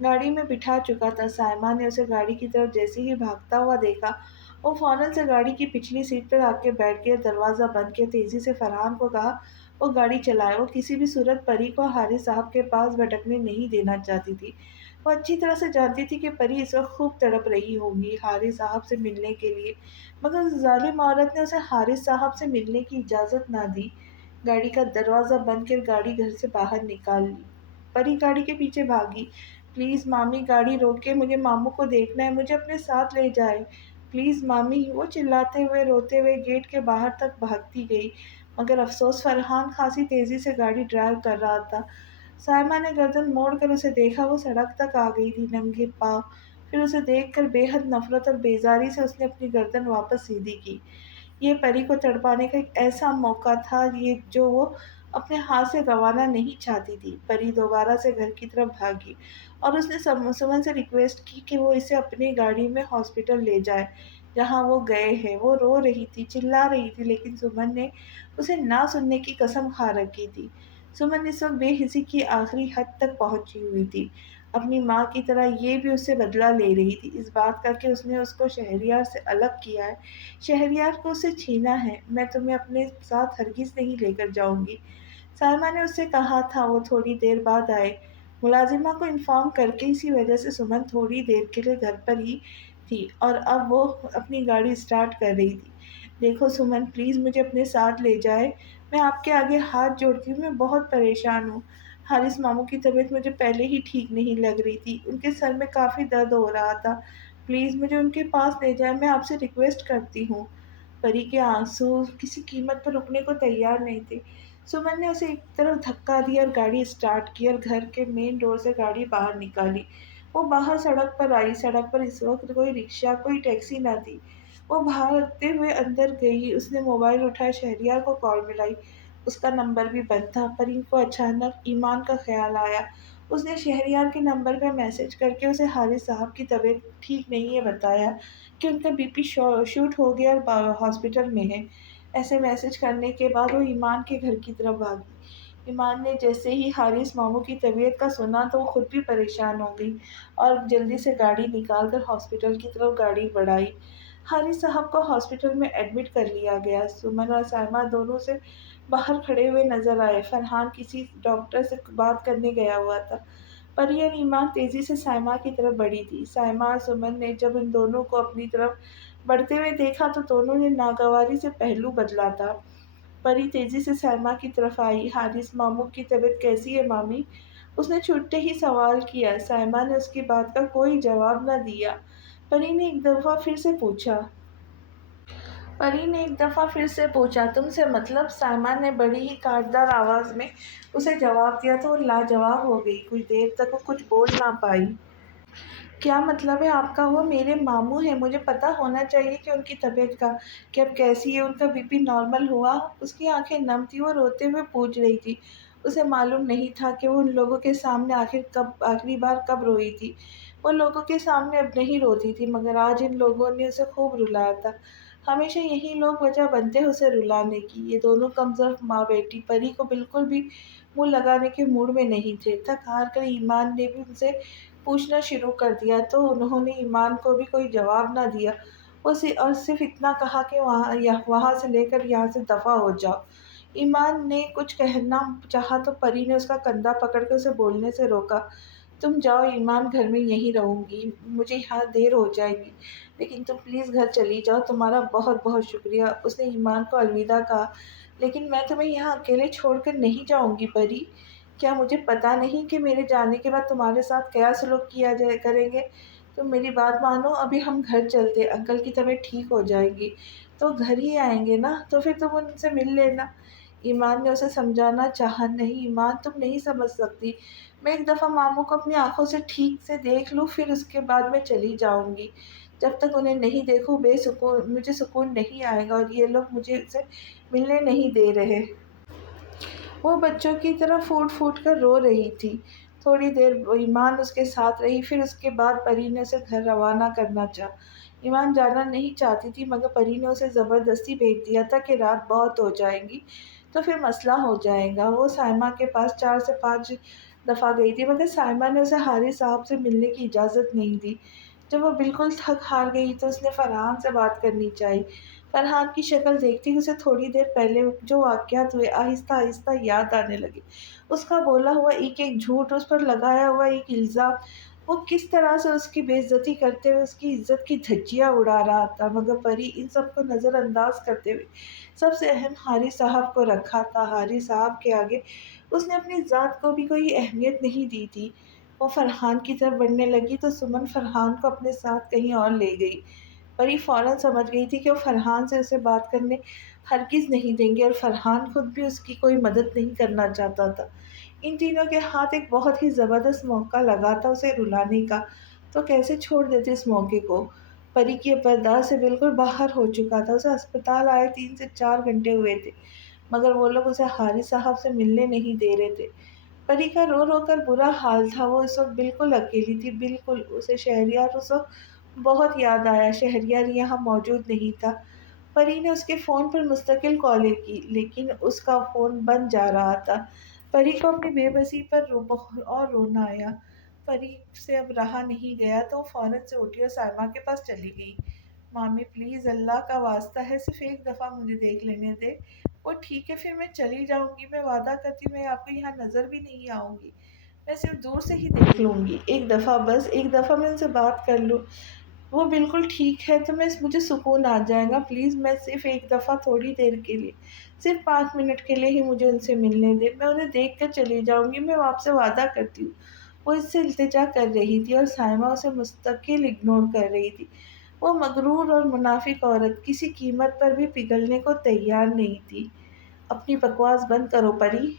گاڑی میں بٹھا چکا تھا۔ سائمہ نے اسے گاڑی کی طرف جیسے ہی بھاگتا ہوا دیکھا، وہ فوراً سے گاڑی کی پچھلی سیٹ پر آ کے بیٹھ گئی اور دروازہ بند کیا۔ تیزی سے فرحان کو کہا وہ گاڑی چلائے۔ وہ کسی بھی صورت پری کو حارث صاحب کے پاس بھٹکنے نہیں دینا چاہتی تھی۔ وہ اچھی طرح سے جانتی تھی کہ پری اس وقت خوب تڑپ رہی ہوگی حارث صاحب سے ملنے کے لیے، مگر اس ظالم عورت نے اسے حارث صاحب سے ملنے کی اجازت نہ دی۔ گاڑی کا دروازہ بند کر گاڑی گھر سے باہر نکال لی۔ پری گاڑی کے پیچھے بھاگی۔ پلیز مامی گاڑی روکیں، مجھے ماموں کو دیکھنا ہے، مجھے اپنے ساتھ لے جائیں، پلیز مامی، وہ چلاتے ہوئے روتے ہوئے گیٹ کے باہر تک بھاگتی گئی، مگر افسوس فرحان خاصی تیزی سے گاڑی ڈرائیو کر رہا تھا۔ سائمہ نے گردن موڑ کر اسے دیکھا، وہ سڑک تک آ گئی تھی ننگے پاؤں۔ پھر اسے دیکھ کر بے حد نفرت اور بیزاری سے اس نے اپنی گردن واپس سیدھی کی۔ یہ پری کو تڑپانے کا ایک ایسا موقع تھا جو وہ اپنے ہاتھ سے گنوانا نہیں چاہتی تھی۔ پری دوبارہ سے گھر کی طرف بھاگی اور اس نے سمن سے ریکویسٹ کی کہ وہ اسے اپنی گاڑی میں ہاسپٹل لے جائے جہاں وہ گئے ہیں۔ وہ رو رہی تھی، چلا رہی تھی، لیکن سمن نے اسے نہ سننے کی قسم کھا رکھی تھی۔ سمن اس وقت بے حسی کی آخری حد تک پہنچی ہوئی تھی، اپنی ماں کی طرح یہ بھی اس سے بدلہ لے رہی تھی، اس بات کا کہ اس نے اس کو شہریار سے الگ کیا ہے، شہریار کو اسے چھینا ہے۔ میں تمہیں اپنے ساتھ ہرگز نہیں لے کر جاؤں گی، سائمہ نے اس سے کہا تھا۔ وہ تھوڑی دیر بعد آئے، ملازمہ کو انفارم کر کے، اسی وجہ سے سمن تھوڑی دیر کے لیے گھر پر ہی تھی اور اب وہ اپنی گاڑی اسٹارٹ کر رہی تھی۔ دیکھو سمن، پلیز مجھے اپنے ساتھ لے جائے، میں آپ کے آگے ہاتھ جوڑتی ہوں، میں بہت پریشان ہوں۔ حارث ماموں کی طبیعت مجھے پہلے ہی ٹھیک نہیں لگ رہی تھی، ان کے سر میں کافی درد ہو رہا تھا، پلیز مجھے ان کے پاس لے جائیں، میں آپ سے ریکویسٹ کرتی ہوں۔ پری کے آنسو کسی قیمت پر رکنے کو تیار نہیں تھے۔ سمن نے اسے ایک طرف دھکا دیا اور گاڑی اسٹارٹ کی اور گھر کے مین ڈور سے گاڑی باہر نکالی۔ وہ باہر سڑک پر آئی۔ سڑک پر اس وقت کوئی رکشہ، کوئی ٹیکسی نہ تھی۔ وہ بھاگتے ہوئے اندر گئی، اس نے موبائل اٹھایا، شہریار کو کال ملائی۔ اس کا نمبر بھی بند تھا۔ پری کو اچانک ایمان کا خیال آیا۔ اس نے شہریار کے نمبر پہ میسج کر کے اسے حارث صاحب کی طبیعت ٹھیک نہیں ہے بتایا کہ ان کا بی پی شوٹ ہو گیا اور ہاسپٹل میں ہے۔ ایسے میسج کرنے کے بعد وہ ایمان کے گھر کی طرف بھاگی۔ ایمان نے جیسے ہی حارث ماموں کی طبیعت کا سنا تو وہ خود بھی پریشان ہو گئی اور جلدی سے گاڑی نکال کر ہاسپٹل کی طرف گاڑی بڑھائی۔ حارث صاحب کو ہاسپٹل میں ایڈمٹ کر لیا گیا۔ سمن اور سائمہ دونوں سے باہر کھڑے ہوئے نظر آئے۔ فرحان کسی ڈاکٹر سے بات کرنے گیا ہوا تھا۔ پری اور ایمان تیزی سے سائمہ کی طرف بڑھی تھی۔ سائمہ اور سمن نے جب ان دونوں کو اپنی طرف بڑھتے ہوئے دیکھا تو دونوں نے ناگواری سے پہلو بدلا تھا۔ پری تیزی سے سائمہ کی طرف آئی۔ حارث ماموں کی طبیعت کیسی ہے مامی؟ اس نے چھوٹے ہی سوال کیا۔ سائمہ نے اس کی بات کا کوئی جواب نہ دیا۔ پری نے ایک دفعہ پھر سے پوچھا تم سے مطلب؟ سائمہ نے بڑی ہی کاٹدار آواز میں اسے جواب دیا تو وہ لاجواب ہو گئی۔ کچھ دیر تک وہ کچھ بول نہ پائی۔ کیا مطلب ہے آپ کا؟ وہ میرے ماموں ہیں، مجھے پتہ ہونا چاہیے کہ ان کی طبیعت کا کہ اب کیسی ہے، ان کا بی پی نارمل ہوا؟ اس کی آنکھیں نم تھی، وہ روتے ہوئے پوچھ رہی تھی۔ اسے معلوم نہیں تھا کہ وہ ان لوگوں کے سامنے آخری بار کب روئی تھی۔ وہ لوگوں کے سامنے اب نہیں روتی تھی، مگر آج ان لوگوں نے اسے خوب رلایا تھا۔ ہمیشہ یہی لوگ وجہ بنتے ہیں اسے رلانے کی۔ یہ دونوں کمزور ماں بیٹی پری کو بالکل بھی منہ لگانے کے موڈ میں نہیں تھے۔ تھک ہار کر ایمان نے بھی ان سے پوچھنا شروع کر دیا تو انہوں نے ایمان کو بھی کوئی جواب نہ دیا اور صرف اتنا کہا کہ وہاں سے لے کر یہاں سے دفع ہو جاؤ۔ ایمان نے کچھ کہنا چاہا تو پری نے اس کا کندھا پکڑ کے اسے بولنے سے روکا۔ تم جاؤ ایمان، گھر میں یہیں رہوں گی، مجھے یہاں دیر ہو جائے گی، لیکن تم پلیز گھر چلی جاؤ، تمہارا بہت بہت شکریہ۔ اس نے ایمان کو الوداع کہا۔ لیکن میں تمہیں یہاں اکیلے چھوڑ کر نہیں جاؤں گی پری۔ کیا مجھے پتہ نہیں کہ میرے جانے کے بعد تمہارے ساتھ کیا سلوک کریں گے؟ تم میری بات مانو، ابھی ہم گھر چلتے، انکل کی طبیعت ٹھیک ہو جائے گی تو گھر ہی آئیں گے نا، تو پھر تم ان سے مل لینا۔ ایمان نے اسے سمجھانا چاہا۔ نہیں ایمان، تم نہیں سمجھ سکتی، میں ایک دفعہ ماموں کو اپنی آنکھوں سے ٹھیک سے دیکھ لوں پھر اس کے بعد میں چلی جاؤں گی۔ جب تک انہیں نہیں دیکھوں مجھے سکون نہیں آئے گا، اور یہ لوگ مجھے سے ملنے نہیں دے رہے۔ وہ بچوں کی طرح پھوٹ پھوٹ کر رو رہی تھی۔ تھوڑی دیر ایمان اس کے ساتھ رہی، پھر اس کے بعد پری نے اسے گھر روانہ کرنا چاہا۔ ایمان جانا نہیں چاہتی تھی، مگر پری نے اسے زبردستی بھیج دیا تھا کہ رات بہت ہو جائے گی تو پھر مسئلہ ہو جائے گا۔ وہ سائمہ کے پاس 4 سے 5 دفعہ گئی تھی، مگر سائمہ نے اسے حارث صاحب سے ملنے کی اجازت نہیں دی۔ جب وہ بالکل تھک ہار گئی تو اس نے فرحان سے بات کرنی چاہی۔ فرحان کی شکل دیکھتے ہی اسے تھوڑی دیر پہلے جو واقعات ہوئے آہستہ آہستہ یاد آنے لگے۔ اس کا بولا ہوا ایک جھوٹ، اس پر لگایا ہوا ایک الزام، وہ کس طرح سے اس کی بے عزتی کرتے ہوئے اس کی عزت کی دھجیاں اڑا رہا تھا، مگر پری ان سب کو نظر انداز کرتے ہوئے سب سے اہم حارث صاحب کو رکھا تھا۔ حارث صاحب کے آگے اس نے اپنی ذات کو بھی کوئی اہمیت نہیں دی تھی۔ وہ فرحان کی طرف بڑھنے لگی تو سمن فرحان کو اپنے ساتھ کہیں اور لے گئی۔ پری فوراً سمجھ گئی تھی کہ وہ فرحان سے اسے بات کرنے ہرگز نہیں دیں گے، اور فرحان خود بھی اس کی کوئی مدد نہیں کرنا چاہتا تھا۔ ان تینوں کے ہاتھ ایک بہت ہی زبردست موقع لگا تھا اسے رلانے کا، تو کیسے چھوڑ دیتے اس موقع کو؟ پری کی برداشت سے بالکل باہر ہو چکا تھا۔ اسے ہسپتال آئے 3 سے 4 گھنٹے ہوئے تھے، مگر وہ لوگ اسے حارث صاحب سے ملنے نہیں دے رہے تھے۔ پری کا رو رو کر برا حال تھا، وہ اس وقت بالکل اکیلی تھی، بالکل۔ اسے شہریار اس وقت بہت یاد آیا۔ شہریار یہاں موجود نہیں تھا۔ پری نے اس کے فون پر مستقل کالیں کی، لیکن اس کا فون بند جا رہا تھا۔ پری کو اپنی بے بسی پر اور رونا آیا۔ پری سے اب رہا نہیں گیا تو وہ فوراً سے اٹھی اور سائمہ کے پاس چلی گئی۔ مامی پلیز، اللہ کا واسطہ ہے، صرف ایک دفعہ مجھے دیکھ لینے دے۔ وہ ٹھیک ہے، پھر میں چلی جاؤں گی، میں وعدہ کرتی ہوں میں آپ کو یہاں نظر بھی نہیں آؤں گی، میں صرف دور سے ہی دیکھ لوں گی، ایک دفعہ بس، ایک دفعہ میں ان سے بات کر لوں، وہ بالکل ٹھیک ہے تو مجھے سکون آ جائے گا۔ پلیز میں صرف ایک دفعہ تھوڑی دیر کے لیے، صرف 5 منٹ کے لیے ہی مجھے ان سے ملنے دے، میں انہیں دیکھ کر چلی جاؤں گی، میں آپ سے وعدہ کرتی ہوں۔ وہ اس سے التجا کر رہی تھی اور سائمہ اسے مستقل اگنور کر رہی تھی۔ وہ مغرور اور منافق عورت کسی قیمت پر بھی پگھلنے کو تیار نہیں تھی۔ اپنی بکواس بند کرو پری۔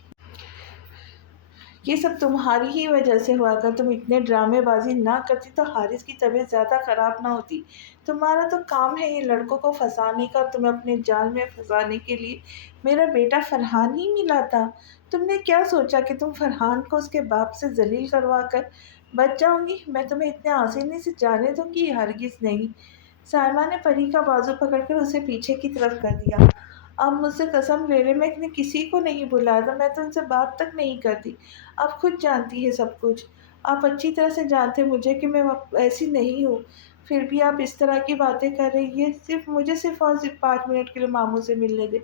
یہ سب تمہاری ہی وجہ سے ہوا، اگر تم اتنے ڈرامے بازی نہ کرتی تو حارث کی طبیعت زیادہ خراب نہ ہوتی۔ تمہارا تو کام ہے یہ لڑکوں کو پھنسانے کا، اور تمہیں اپنے جال میں پھنسانے کے لیے میرا بیٹا فرحان ہی ملا تھا۔ تم نے کیا سوچا کہ تم فرحان کو اس کے باپ سے ذلیل کروا کر بچ جاؤں گی؟ میں تمہیں اتنے آسانی سے جانے دوں گی؟ ہرگز نہیں۔ سائمہ نے پری کا بازو پکڑ کر اسے پیچھے کی طرف کر دیا۔ اب مجھ سے قسم لے لے، میں نے کسی کو نہیں بلایا تھا، میں تو ان سے بات تک نہیں کرتی۔ آپ خود جانتی ہے سب کچھ، آپ اچھی طرح سے جانتے مجھے کہ میں ایسی نہیں ہوں، پھر بھی آپ اس طرح کی باتیں کر رہی ہیں۔ صرف اور صرف 5 منٹ کے لیے ماموں سے ملنے دیں،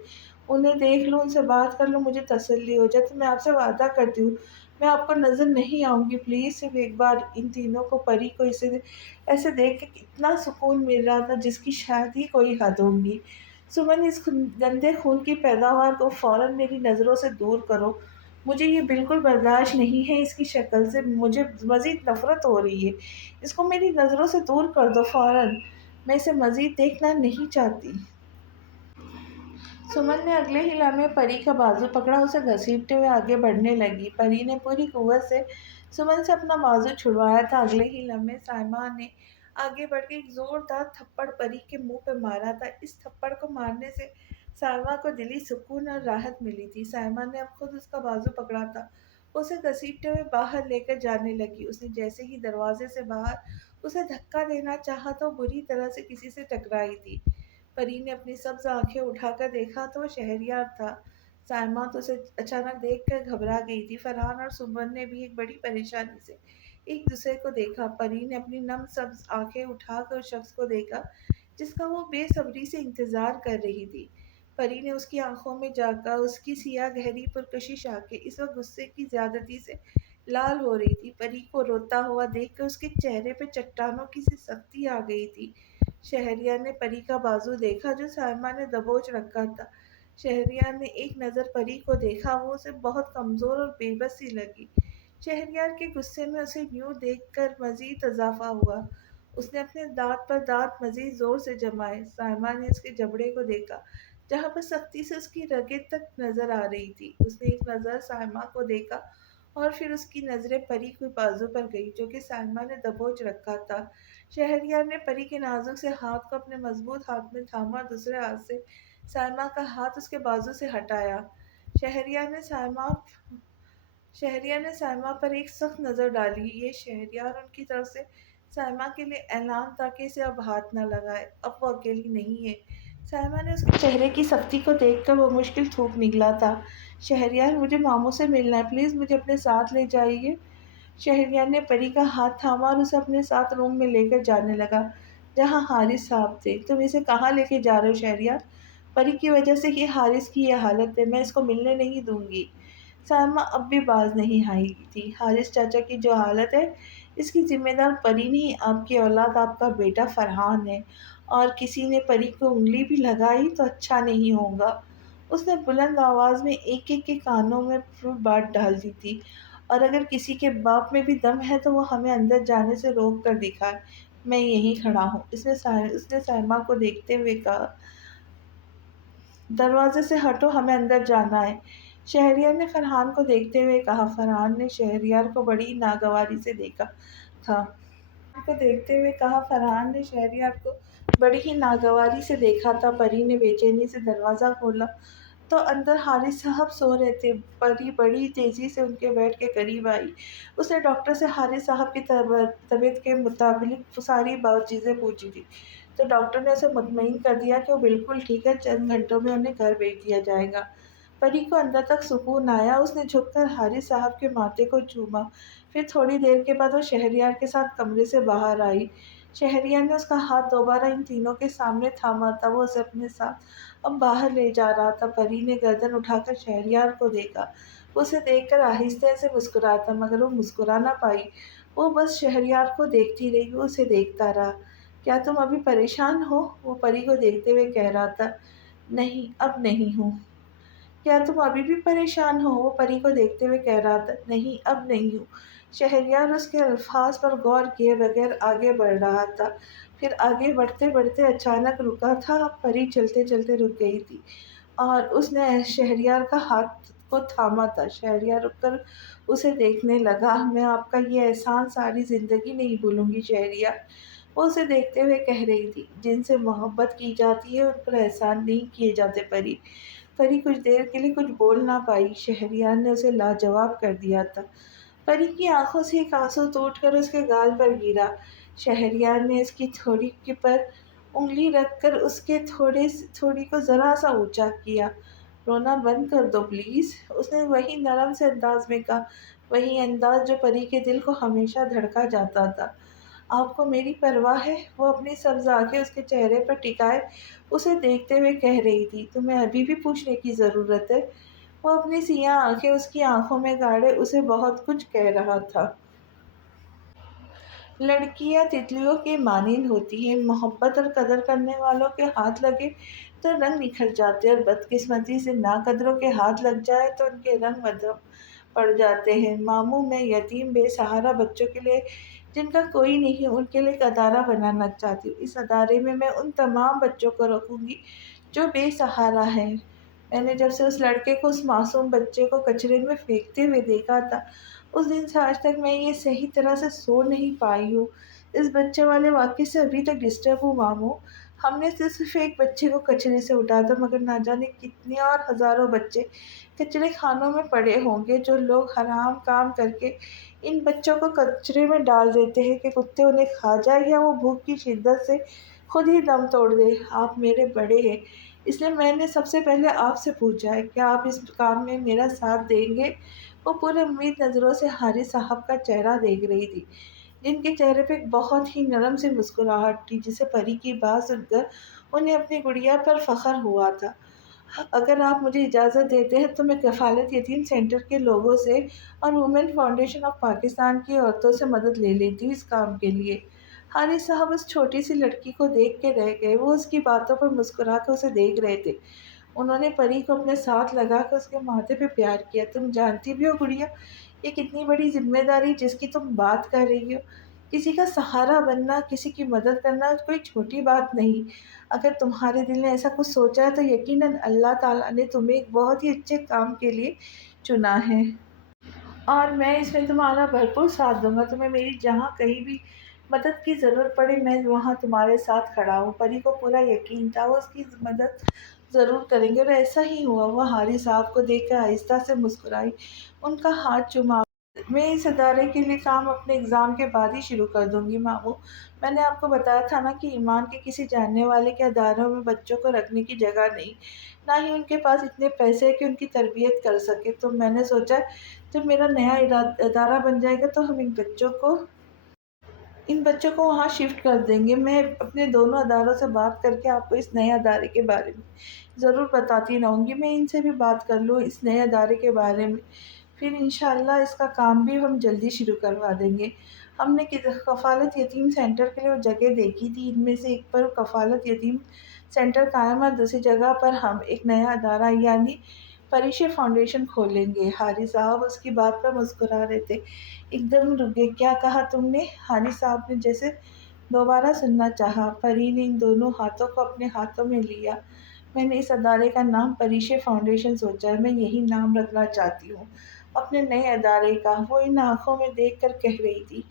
انہیں دیکھ لوں، ان سے بات کر لوں، مجھے تسلی ہو جائے۔ تو میں آپ سے وعدہ کرتی ہوں میں آپ کو نظر نہیں آؤں گی، پلیز صرف ایک بار۔ ان تینوں کو، پری کو ایسے دیکھ کے کتنا سکون مل رہا تھا جس کی شاید ہی کوئی حد ہوگی۔ سمن، اس گندے خون کی پیداوار کو فوراً میری نظروں سے دور کرو، مجھے یہ بالکل برداشت نہیں ہے، اس کی شکل سے مجھے مزید نفرت ہو رہی ہے۔ اس کو میری نظروں سے دور کر دو فوراً، میں اسے مزید دیکھنا نہیں چاہتی۔ سمن نے اگلے ہی لمحے پری کا بازو پکڑا، اسے گھسیٹتے ہوئے آگے بڑھنے لگی۔ پری نے پوری قوت سے سمن سے اپنا بازو چھڑوایا تھا۔ اگلے ہی لمحے سائمہ نے آگے بڑھ کے ایک زوردار تھپڑ پری کے منہ پہ مارا تھا۔ اس تھپڑ کو مارنے سے سائمہ کو دلی سکون اور راحت ملی تھی۔ سائمہ نے اب خود اس کا بازو پکڑا تھا، اسے گھسیٹتے ہوئے باہر لے کر جانے لگی۔ اس نے جیسے ہی دروازے سے باہر اسے دھکا دینا چاہا تو بری طرح سے کسی سے ٹکرائی تھی۔ پری نے اپنی سبز آنکھیں اٹھا کر دیکھا تو وہ شہریار تھا۔ سائمہ تو اسے اچانک دیکھ کر گھبرا گئی تھی۔ فرحان اور سمن نے بھی ایک بڑی پریشانی سے ایک دوسرے کو دیکھا۔ پری نے اپنی نم سبز آنکھیں اٹھا کر اس شخص کو دیکھا جس کا وہ بے صبری سے انتظار کر رہی تھی۔ پری نے اس کی آنکھوں میں جا کر اس کی سیاہ گہری پرکشش آنکھیں اس وقت غصے کی زیادتی سے لال ہو رہی تھی۔ پری کو روتا ہوا دیکھ کر اس کے چہرے پہ چٹانوں کی سی سختی آ گئی تھی۔ شہریار نے پری کا بازو دیکھا جو سائمہ نے دبوچ رکھا تھا۔ شہریار نے ایک نظر پری کو دیکھا، وہ اسے بہت کمزور اور بے بس سی لگی۔ شہریار کے غصے میں اسے یوں دیکھ کر مزید اضافہ ہوا۔ اس نے اپنے دانت پر دانت مزید زور سے جمائے۔ سائمہ نے اس کے جبڑے کو دیکھا جہاں پر سختی سے اس کی رگیں تک نظر آ رہی تھی۔ اس نے ایک نظر سائمہ کو دیکھا اور پھر اس کی نظریں پری کے بازو پر گئی جو کہ سائمہ نے دبوچ رکھا تھا۔ شہریار نے پری کے نازک سے ہاتھ کو اپنے مضبوط ہاتھ میں تھاما اور دوسرے ہاتھ سے سائمہ کا ہاتھ اس کے بازو سے ہٹایا۔ شہریار نے سائمہ پر ایک سخت نظر ڈالی۔ یہ شہریار ان کی طرف سے سائمہ کے لیے اعلان تھا کہ اسے اب ہاتھ نہ لگائے، اب وہ اکیلی نہیں ہے۔ سائمہ نے اس کے چہرے کی سختی کو دیکھ کر وہ مشکل تھوک نکلا تھا۔ شہریار، مجھے ماموں سے ملنا ہے، پلیز مجھے اپنے ساتھ لے جائیے۔ شہریار نے پری کا ہاتھ تھاما اور اسے اپنے ساتھ روم میں لے کر جانے لگا جہاں حارث صاحب تھے۔ تم اسے کہاں لے کے جا رہے ہو شہریار؟ پری کی وجہ سے ہی حارث کی یہ حالت ہے، میں اس کو ملنے نہیں دوں گی۔ سائمہ اب بھی باز نہیں آئی تھی۔ حارث چاچا کی جو حالت ہے اس کی ذمہ دار پری نہیں، آپ کی اولاد، آپ کا بیٹا فرحان ہے، اور کسی نے پری کو انگلی بھی لگائی تو اچھا نہیں ہوگا۔ اس نے بلند آواز میں ایک ایک کے کانوں میں بات ڈال دی تھی، اور اگر کسی کے باپ میں بھی دم ہے تو وہ ہمیں اندر جانے سے روک کر دکھائے، میں یہیں کھڑا ہوں۔ اس نے سائمہ کو دیکھتے ہوئے کہا، دروازے سے ہٹو، ہمیں اندر جانا ہے۔ شہریار نے فرحان کو دیکھتے ہوئے کہا۔ فرحان نے شہریار کو بڑی ناگواری سے دیکھا تھا۔ فرحان نے شہریار کو بڑی ہی ناگواری سے دیکھا تھا۔ پری نے بے چینی سے دروازہ کھولا تو اندر حارث صاحب سو رہے تھے۔ پری بڑی تیزی سے ان کے بیڈ کے قریب آئی۔ اس نے ڈاکٹر سے حارث صاحب کی طبیعت کے متعلق ساری چیزیں پوچھی تھی تو ڈاکٹر نے اسے مطمئن کر دیا کہ وہ بالکل ٹھیک ہے، چند گھنٹوں میں انہیں گھر بھیج دیا جائے گا۔ پری کو اندر تک سکون آیا، اس نے جھک کر حارث صاحب کے ماتھے کو چوما، پھر تھوڑی دیر کے بعد وہ شہریار کے ساتھ کمرے سے باہر آئی۔ شہریار نے اس کا ہاتھ دوبارہ ان تینوں کے سامنے تھاما تھا، وہ اسے اپنے ساتھ اب باہر لے جا رہا تھا۔ پری نے گردن اٹھا کر شہریار کو دیکھا، وہ اسے دیکھ کر آہستہ سے مسکرایا تھا مگر وہ مسکرا نہ پائی، وہ بس شہریار کو دیکھتی رہی، وہ اسے دیکھتا رہا۔ کیا تم ابھی پریشان ہو؟ وہ پری کو دیکھتے ہوئے کہہ رہا تھا۔ نہیں، اب نہیں ہوں۔ کیا تم ابھی بھی پریشان ہو؟ وہ پری کو دیکھتے ہوئے کہہ رہا تھا۔ نہیں، اب نہیں ہوں۔ شہریار اس کے الفاظ پر غور کیے بغیر آگے بڑھ رہا تھا، پھر آگے بڑھتے بڑھتے اچانک رکا تھا۔ پری چلتے چلتے رک گئی تھی اور اس نے شہریار کا ہاتھ کو تھاما تھا۔ شہریار رک کر اسے دیکھنے لگا۔ میں آپ کا یہ احسان ساری زندگی نہیں بھولوں گی شہریار، وہ اسے دیکھتے ہوئے کہہ رہی تھی۔ جن سے محبت کی جاتی ہے ان پر احسان نہیں کیے جاتے پری۔ پری کچھ دیر کے لیے کچھ بول نہ پائی۔ شہریار نے اسے لاجواب کر دیا تھا۔ پری کی آنکھوں سے ایک آنسو ٹوٹ کر اس کے گال پر گرا۔ شہریار نے اس کی تھوڑی کے پر انگلی رکھ کر اس کے تھوڑی کو ذرا سا اونچا کیا۔ رونا بند کر دو پلیز، اس نے وہی نرم سے انداز میں کہا، وہی انداز جو پری کے دل کو ہمیشہ دھڑکا جاتا تھا۔ آپ کو میری پرواہ ہے؟ وہ اپنی سبز آنکھیں اس کے چہرے پر ٹکائے اسے دیکھتے ہوئے کہہ رہی تھی۔ تمہیں ابھی بھی پوچھنے کی ضرورت ہے؟ وہ اپنی سیاہ آنکھیں اس کی آنکھوں میں گاڑے اسے بہت کچھ کہہ رہا تھا۔ لڑکیاں تتلیوں کے مانند ہوتی ہیں، محبت اور قدر کرنے والوں کے ہاتھ لگے تو رنگ نکھر جاتے اور بدقسمتی سے ناقدروں کے ہاتھ لگ جائے تو ان کے رنگ مدھم پڑ جاتے ہیں۔ ماموں، میں یتیم بے سہارا بچوں کے لیے جن کا کوئی نہیں ان کے لیے ایک ادارہ بنانا چاہتی ہوں۔ اس ادارے میں ان تمام بچوں کو رکھوں گی جو بے سہارا ہیں۔ میں نے جب سے اس لڑکے کو، اس معصوم بچے کو کچرے میں پھینکتے ہوئے دیکھا تھا، اس دن سے آج تک میں یہ صحیح طرح سے سو نہیں پائی ہوں۔ اس بچے والے واقعے سے ابھی تک ڈسٹرب ہوں ماموں۔ ہم نے صرف ایک بچے کو کچرے سے اٹھایا تھا، مگر نہ جانے کتنے اور ہزاروں بچے کچرے خانوں میں پڑے ہوں گے۔ جو لوگ حرام کام کر کے ان بچوں کو کچرے میں ڈال دیتے ہیں کہ کتے انہیں کھا جائے یا وہ بھوک کی شدت سے خود ہی دم توڑ دے۔ آپ میرے بڑے ہیں، اس لیے میں نے سب سے پہلے آپ سے پوچھا ہے، کیا آپ اس کام میں میرا ساتھ دیں گے؟ وہ پورے امید نظروں سے حارث صاحب کا چہرہ دیکھ رہی تھی، جن کے چہرے پہ ایک بہت ہی نرم سی مسکراہٹ تھی، جسے پری کی بات سن کر انہیں اپنی گڑیا پر فخر ہوا تھا۔ اگر آپ مجھے اجازت دیتے ہیں تو میں کفالت یتیم سینٹر کے لوگوں سے اور وومن فاؤنڈیشن آف پاکستان کی عورتوں سے مدد لے لیتی ہوں اس کام کے لیے۔ حارث صاحب اس چھوٹی سی لڑکی کو دیکھ کے رہ گئے۔ وہ اس کی باتوں پر مسکرا کر اسے دیکھ رہے تھے۔ انہوں نے پری کو اپنے ساتھ لگا کر اس کے ماتھے پہ پیار کیا۔ تم جانتی بھی ہو گڑیا، یہ کتنی بڑی ذمہ داری جس کی تم بات کر رہی ہو۔ کسی کا سہارا بننا، کسی کی مدد کرنا کوئی چھوٹی بات نہیں۔ اگر تمہارے دل نے ایسا کچھ سوچا ہے تو یقیناً اللہ تعالیٰ نے تمہیں ایک بہت ہی اچھے کام کے لیے چنا ہے، اور میں اس میں تمہارا بھرپور ساتھ دوں گا۔ تمہیں میری جہاں کہیں بھی مدد کی ضرورت پڑے میں وہاں تمہارے ساتھ کھڑا ہوں۔ پری کو پورا یقین تھا وہ اس کی مدد ضرور کریں گے، اور ایسا ہی ہوا۔ وہ حارث صاحب کو دیکھ کر آہستہ سے مسکرائی، ان کا ہاتھ چوما۔ میں اس ادارے کے لیے کام اپنے ایگزام کے بعد ہی شروع کر دوں گی ماموں۔ میں نے آپ کو بتایا تھا نا کہ ایمان کے کسی جاننے والے کے اداروں میں بچوں کو رکھنے کی جگہ نہیں، نہ ہی ان کے پاس اتنے پیسے ہیں کہ ان کی تربیت کر سکے۔ تو میں نے سوچا جب میرا نیا ادارہ بن جائے گا تو ہم ان بچوں کو وہاں شفٹ کر دیں گے۔ میں اپنے دونوں اداروں سے بات کر کے آپ کو اس نئے ادارے کے بارے میں ضرور بتاتی رہوں گی۔ میں ان سے بھی بات کر لوں اس نئے ادارے کے بارے میں، پھر انشاءاللہ اس کا کام بھی ہم جلدی شروع کروا دیں گے۔ ہم نے کفالت یتیم سینٹر کے لیے وہ جگہ دیکھی تھی، ان میں سے ایک پر کفالت یتیم سینٹر قائم ہے، دوسری جگہ پر ہم ایک نیا ادارہ یعنی پریشے فاؤنڈیشن کھولیں گے۔ حارث صاحب اس کی بات پر مسکرا رہے تھے، ایک دم رک گئے۔ کیا کہا تم نے؟ حارث صاحب نے جیسے دوبارہ سننا چاہا۔ پری نے ان دونوں ہاتھوں کو اپنے ہاتھوں میں لیا۔ میں نے اس ادارے کا نام پریشے فاؤنڈیشن سوچا ہے، میں یہی نام رکھنا چاہتی ہوں اپنے نئے ادارے کا، وہ ان آنکھوں میں دیکھ کر کہہ رہی تھی۔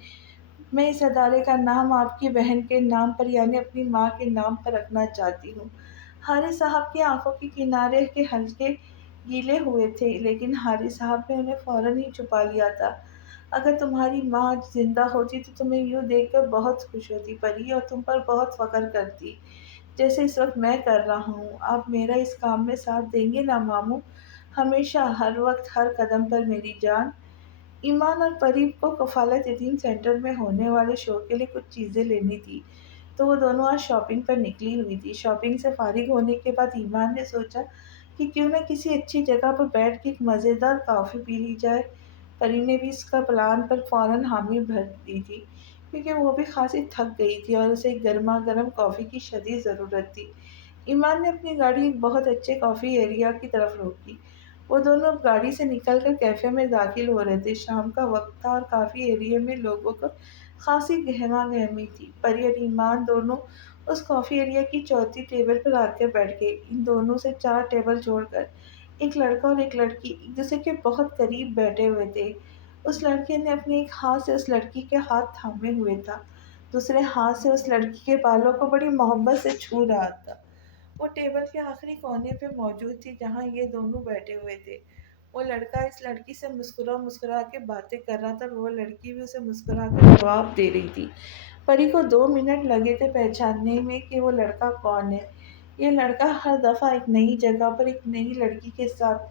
میں اس ادارے کا نام آپ کی بہن کے نام پر یعنی اپنی ماں کے نام پر رکھنا چاہتی ہوں۔ حارث صاحب کی آنکھوں کے کنارے کے ہلکے گیلے ہوئے تھے، لیکن حارث صاحب نے انہیں فوراً ہی چھپا لیا تھا۔ اگر تمہاری ماں آج زندہ ہوتی تو تمہیں یوں دیکھ کر بہت خوش ہوتی پری، اور تم پر بہت فخر کرتی جیسے اس وقت میں کر رہا ہوں۔ آپ میرا اس کام میں ساتھ دیں گے نا ماموں؟ ہمیشہ، ہر وقت، ہر قدم پر میری جان۔ ایمان اور پری کو کفالت یتیم سینٹر میں ہونے والے شو کے لیے کچھ چیزیں لینی تھی، تو وہ دونوں آج شاپنگ پر نکلی ہوئی تھی۔ شاپنگ سے فارغ ہونے کے بعد ایمان نے سوچا کہ کیوں نہ کسی اچھی جگہ پر بیٹھ کے ایک مزیدار کافی پی لی جائے۔ پری نے بھی اس کا پلان پر فوراً حامی بھر دی تھی، کیونکہ وہ بھی خاصی تھک گئی تھی اور اسے ایک گرما گرم کافی کی شدید ضرورت تھی۔ ایمان نے اپنی گاڑی ایک بہت اچھے کافی ایریا کی طرف روکی۔ وہ دونوں اب گاڑی سے نکل کر کیفے میں داخل ہو رہے تھے۔ شام کا وقت تھا اور کافی ایریا میں لوگوں کو خاصی گہما گہمی تھی۔ پری اور ایمان دونوں اس کافی ایریا کی چوتھی ٹیبل پر آ کر بیٹھ گئے۔ ان دونوں سے 4 ٹیبل چھوڑ کر ایک لڑکا اور ایک لڑکی ایک دوسرے کے بہت قریب بیٹھے ہوئے تھے۔ اس لڑکے نے اپنے ایک ہاتھ سے اس لڑکی کے ہاتھ تھامے ہوئے تھا، دوسرے ہاتھ سے اس لڑکی کے بالوں کو بڑی محبت سے چھو رہا تھا۔ وہ ٹیبل کے آخری کونے پہ موجود تھی جہاں یہ دونوں بیٹھے ہوئے تھے۔ وہ لڑکا اس لڑکی سے مسکرا مسکرا کے باتیں کر رہا تھا اور وہ لڑکی بھی اسے مسکرا کر جواب دے رہی تھی۔ پری کو 2 منٹ لگے تھے پہچاننے میں کہ وہ لڑکا کون ہے۔ یہ لڑکا ہر دفعہ ایک نئی جگہ پر ایک نئی لڑکی کے ساتھ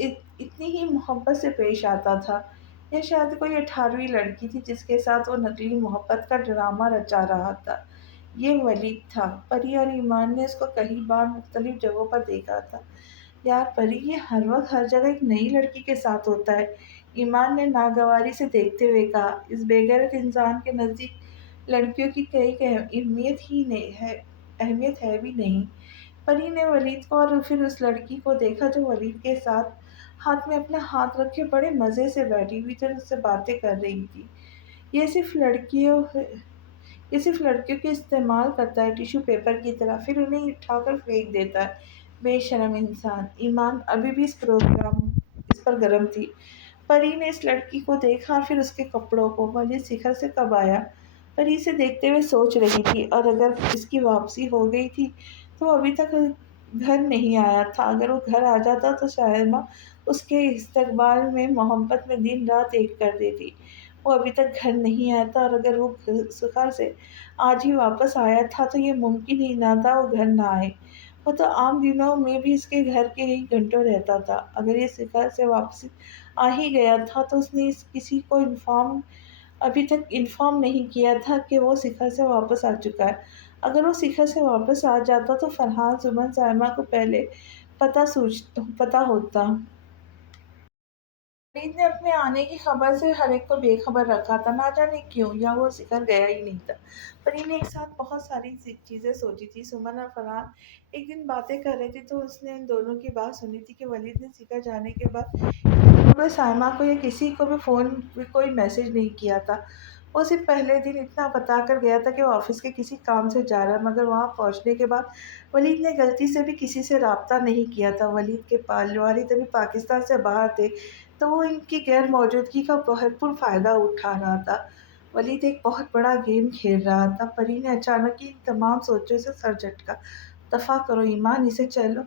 اتنی ہی محبت سے پیش آتا تھا۔ یہ شاید کوئی 18ویں لڑکی تھی جس کے ساتھ وہ نقلی محبت کا ڈرامہ رچا رہا تھا۔ یہ ولید تھا۔ پری اور ایمان نے اس کو کئی بار مختلف جگہوں پر دیکھا تھا۔ یار پری، یہ ہر وقت ہر جگہ ایک نئی لڑکی کے ساتھ ہوتا ہے، ایمان نے ناگواری سے دیکھتے ہوئے کہا۔ اس بے غیرت انسان کے نزدیک لڑکیوں کی کوئی اہمیت ہے بھی نہیں۔ پری نے ولید کو اور پھر اس لڑکی کو دیکھا جو ولید کے ساتھ ہاتھ میں اپنا ہاتھ رکھے بڑے مزے سے بیٹھی ہوئی تھی اور اس سے باتیں کر رہی تھی۔ یہ صرف لڑکیوں یہ صرف لڑکیوں کے استعمال کرتا ہے ٹیشو پیپر کی طرح، پھر انہیں اٹھا کر پھینک دیتا ہے۔ بے شرم انسان! ایمان ابھی بھی اس پر گرم تھی۔ پری نے اس لڑکی کو دیکھا اور پھر اس کے کپڑوں کو۔ ولید شکھر سے کب آیا؟ پری اسے دیکھتے ہوئے سوچ رہی تھی، اور اگر اس کی واپسی ہو گئی تھی تو وہ ابھی تک گھر نہیں آیا تھا۔ اگر وہ گھر آ جاتا تو سائمہ اس کے استقبال میں محبت میں دن رات ایک کر دیتی۔ وہ ابھی تک گھر نہیں آیا تھا، اور اگر وہ شکھر سے آج ہی واپس آیا تھا تو یہ ممکن ہی نہ تھا وہ گھر نہ آئے۔ وہ تو عام دنوں میں بھی اس کے گھر کے ہی گھنٹوں رہتا تھا۔ اگر یہ شکھر سے واپس آ ہی گیا تھا تو اس نے کسی کو ابھی تک انفارم نہیں کیا تھا کہ وہ شکھر سے واپس آ چکا ہے۔ اگر وہ شکھر سے واپس آ جاتا تو فرحان، سمن، سائمہ کو پہلے پتہ ہوتا۔ ولید نے اپنے آنے کی خبر سے ہر ایک کو بے خبر رکھا تھا، نہ جانے کیوں، یا وہ شکھر گیا ہی نہیں تھا۔ پری نے ایک ساتھ بہت ساری چیزیں سوچی تھی۔ سمن اور فرحان ایک دن باتیں کر رہے تھے تو اس نے ان دونوں کی بات سنی تھی کہ ولید نے شکھر جانے کے بعد کوئی سائمہ کو یا کسی کو بھی فون بھی کوئی میسج نہیں کیا تھا۔ وہ صرف پہلے دن اتنا بتا کر گیا تھا کہ وہ آفس کے کسی کام سے جا رہا ہے، مگر وہاں پہنچنے کے بعد ولید نے غلطی سے بھی کسی سے رابطہ نہیں کیا تھا۔ ولید کے والد ابھی پاکستان سے باہر تھے تو وہ ان کی غیر موجودگی کا بھرپور فائدہ اٹھا رہا تھا۔ ولید ایک بہت بڑا گیم کھیل رہا تھا۔ پری نے اچانک ان تمام سوچوں سے سر جھٹکا۔ دفع کرو ایمان، اسے چلو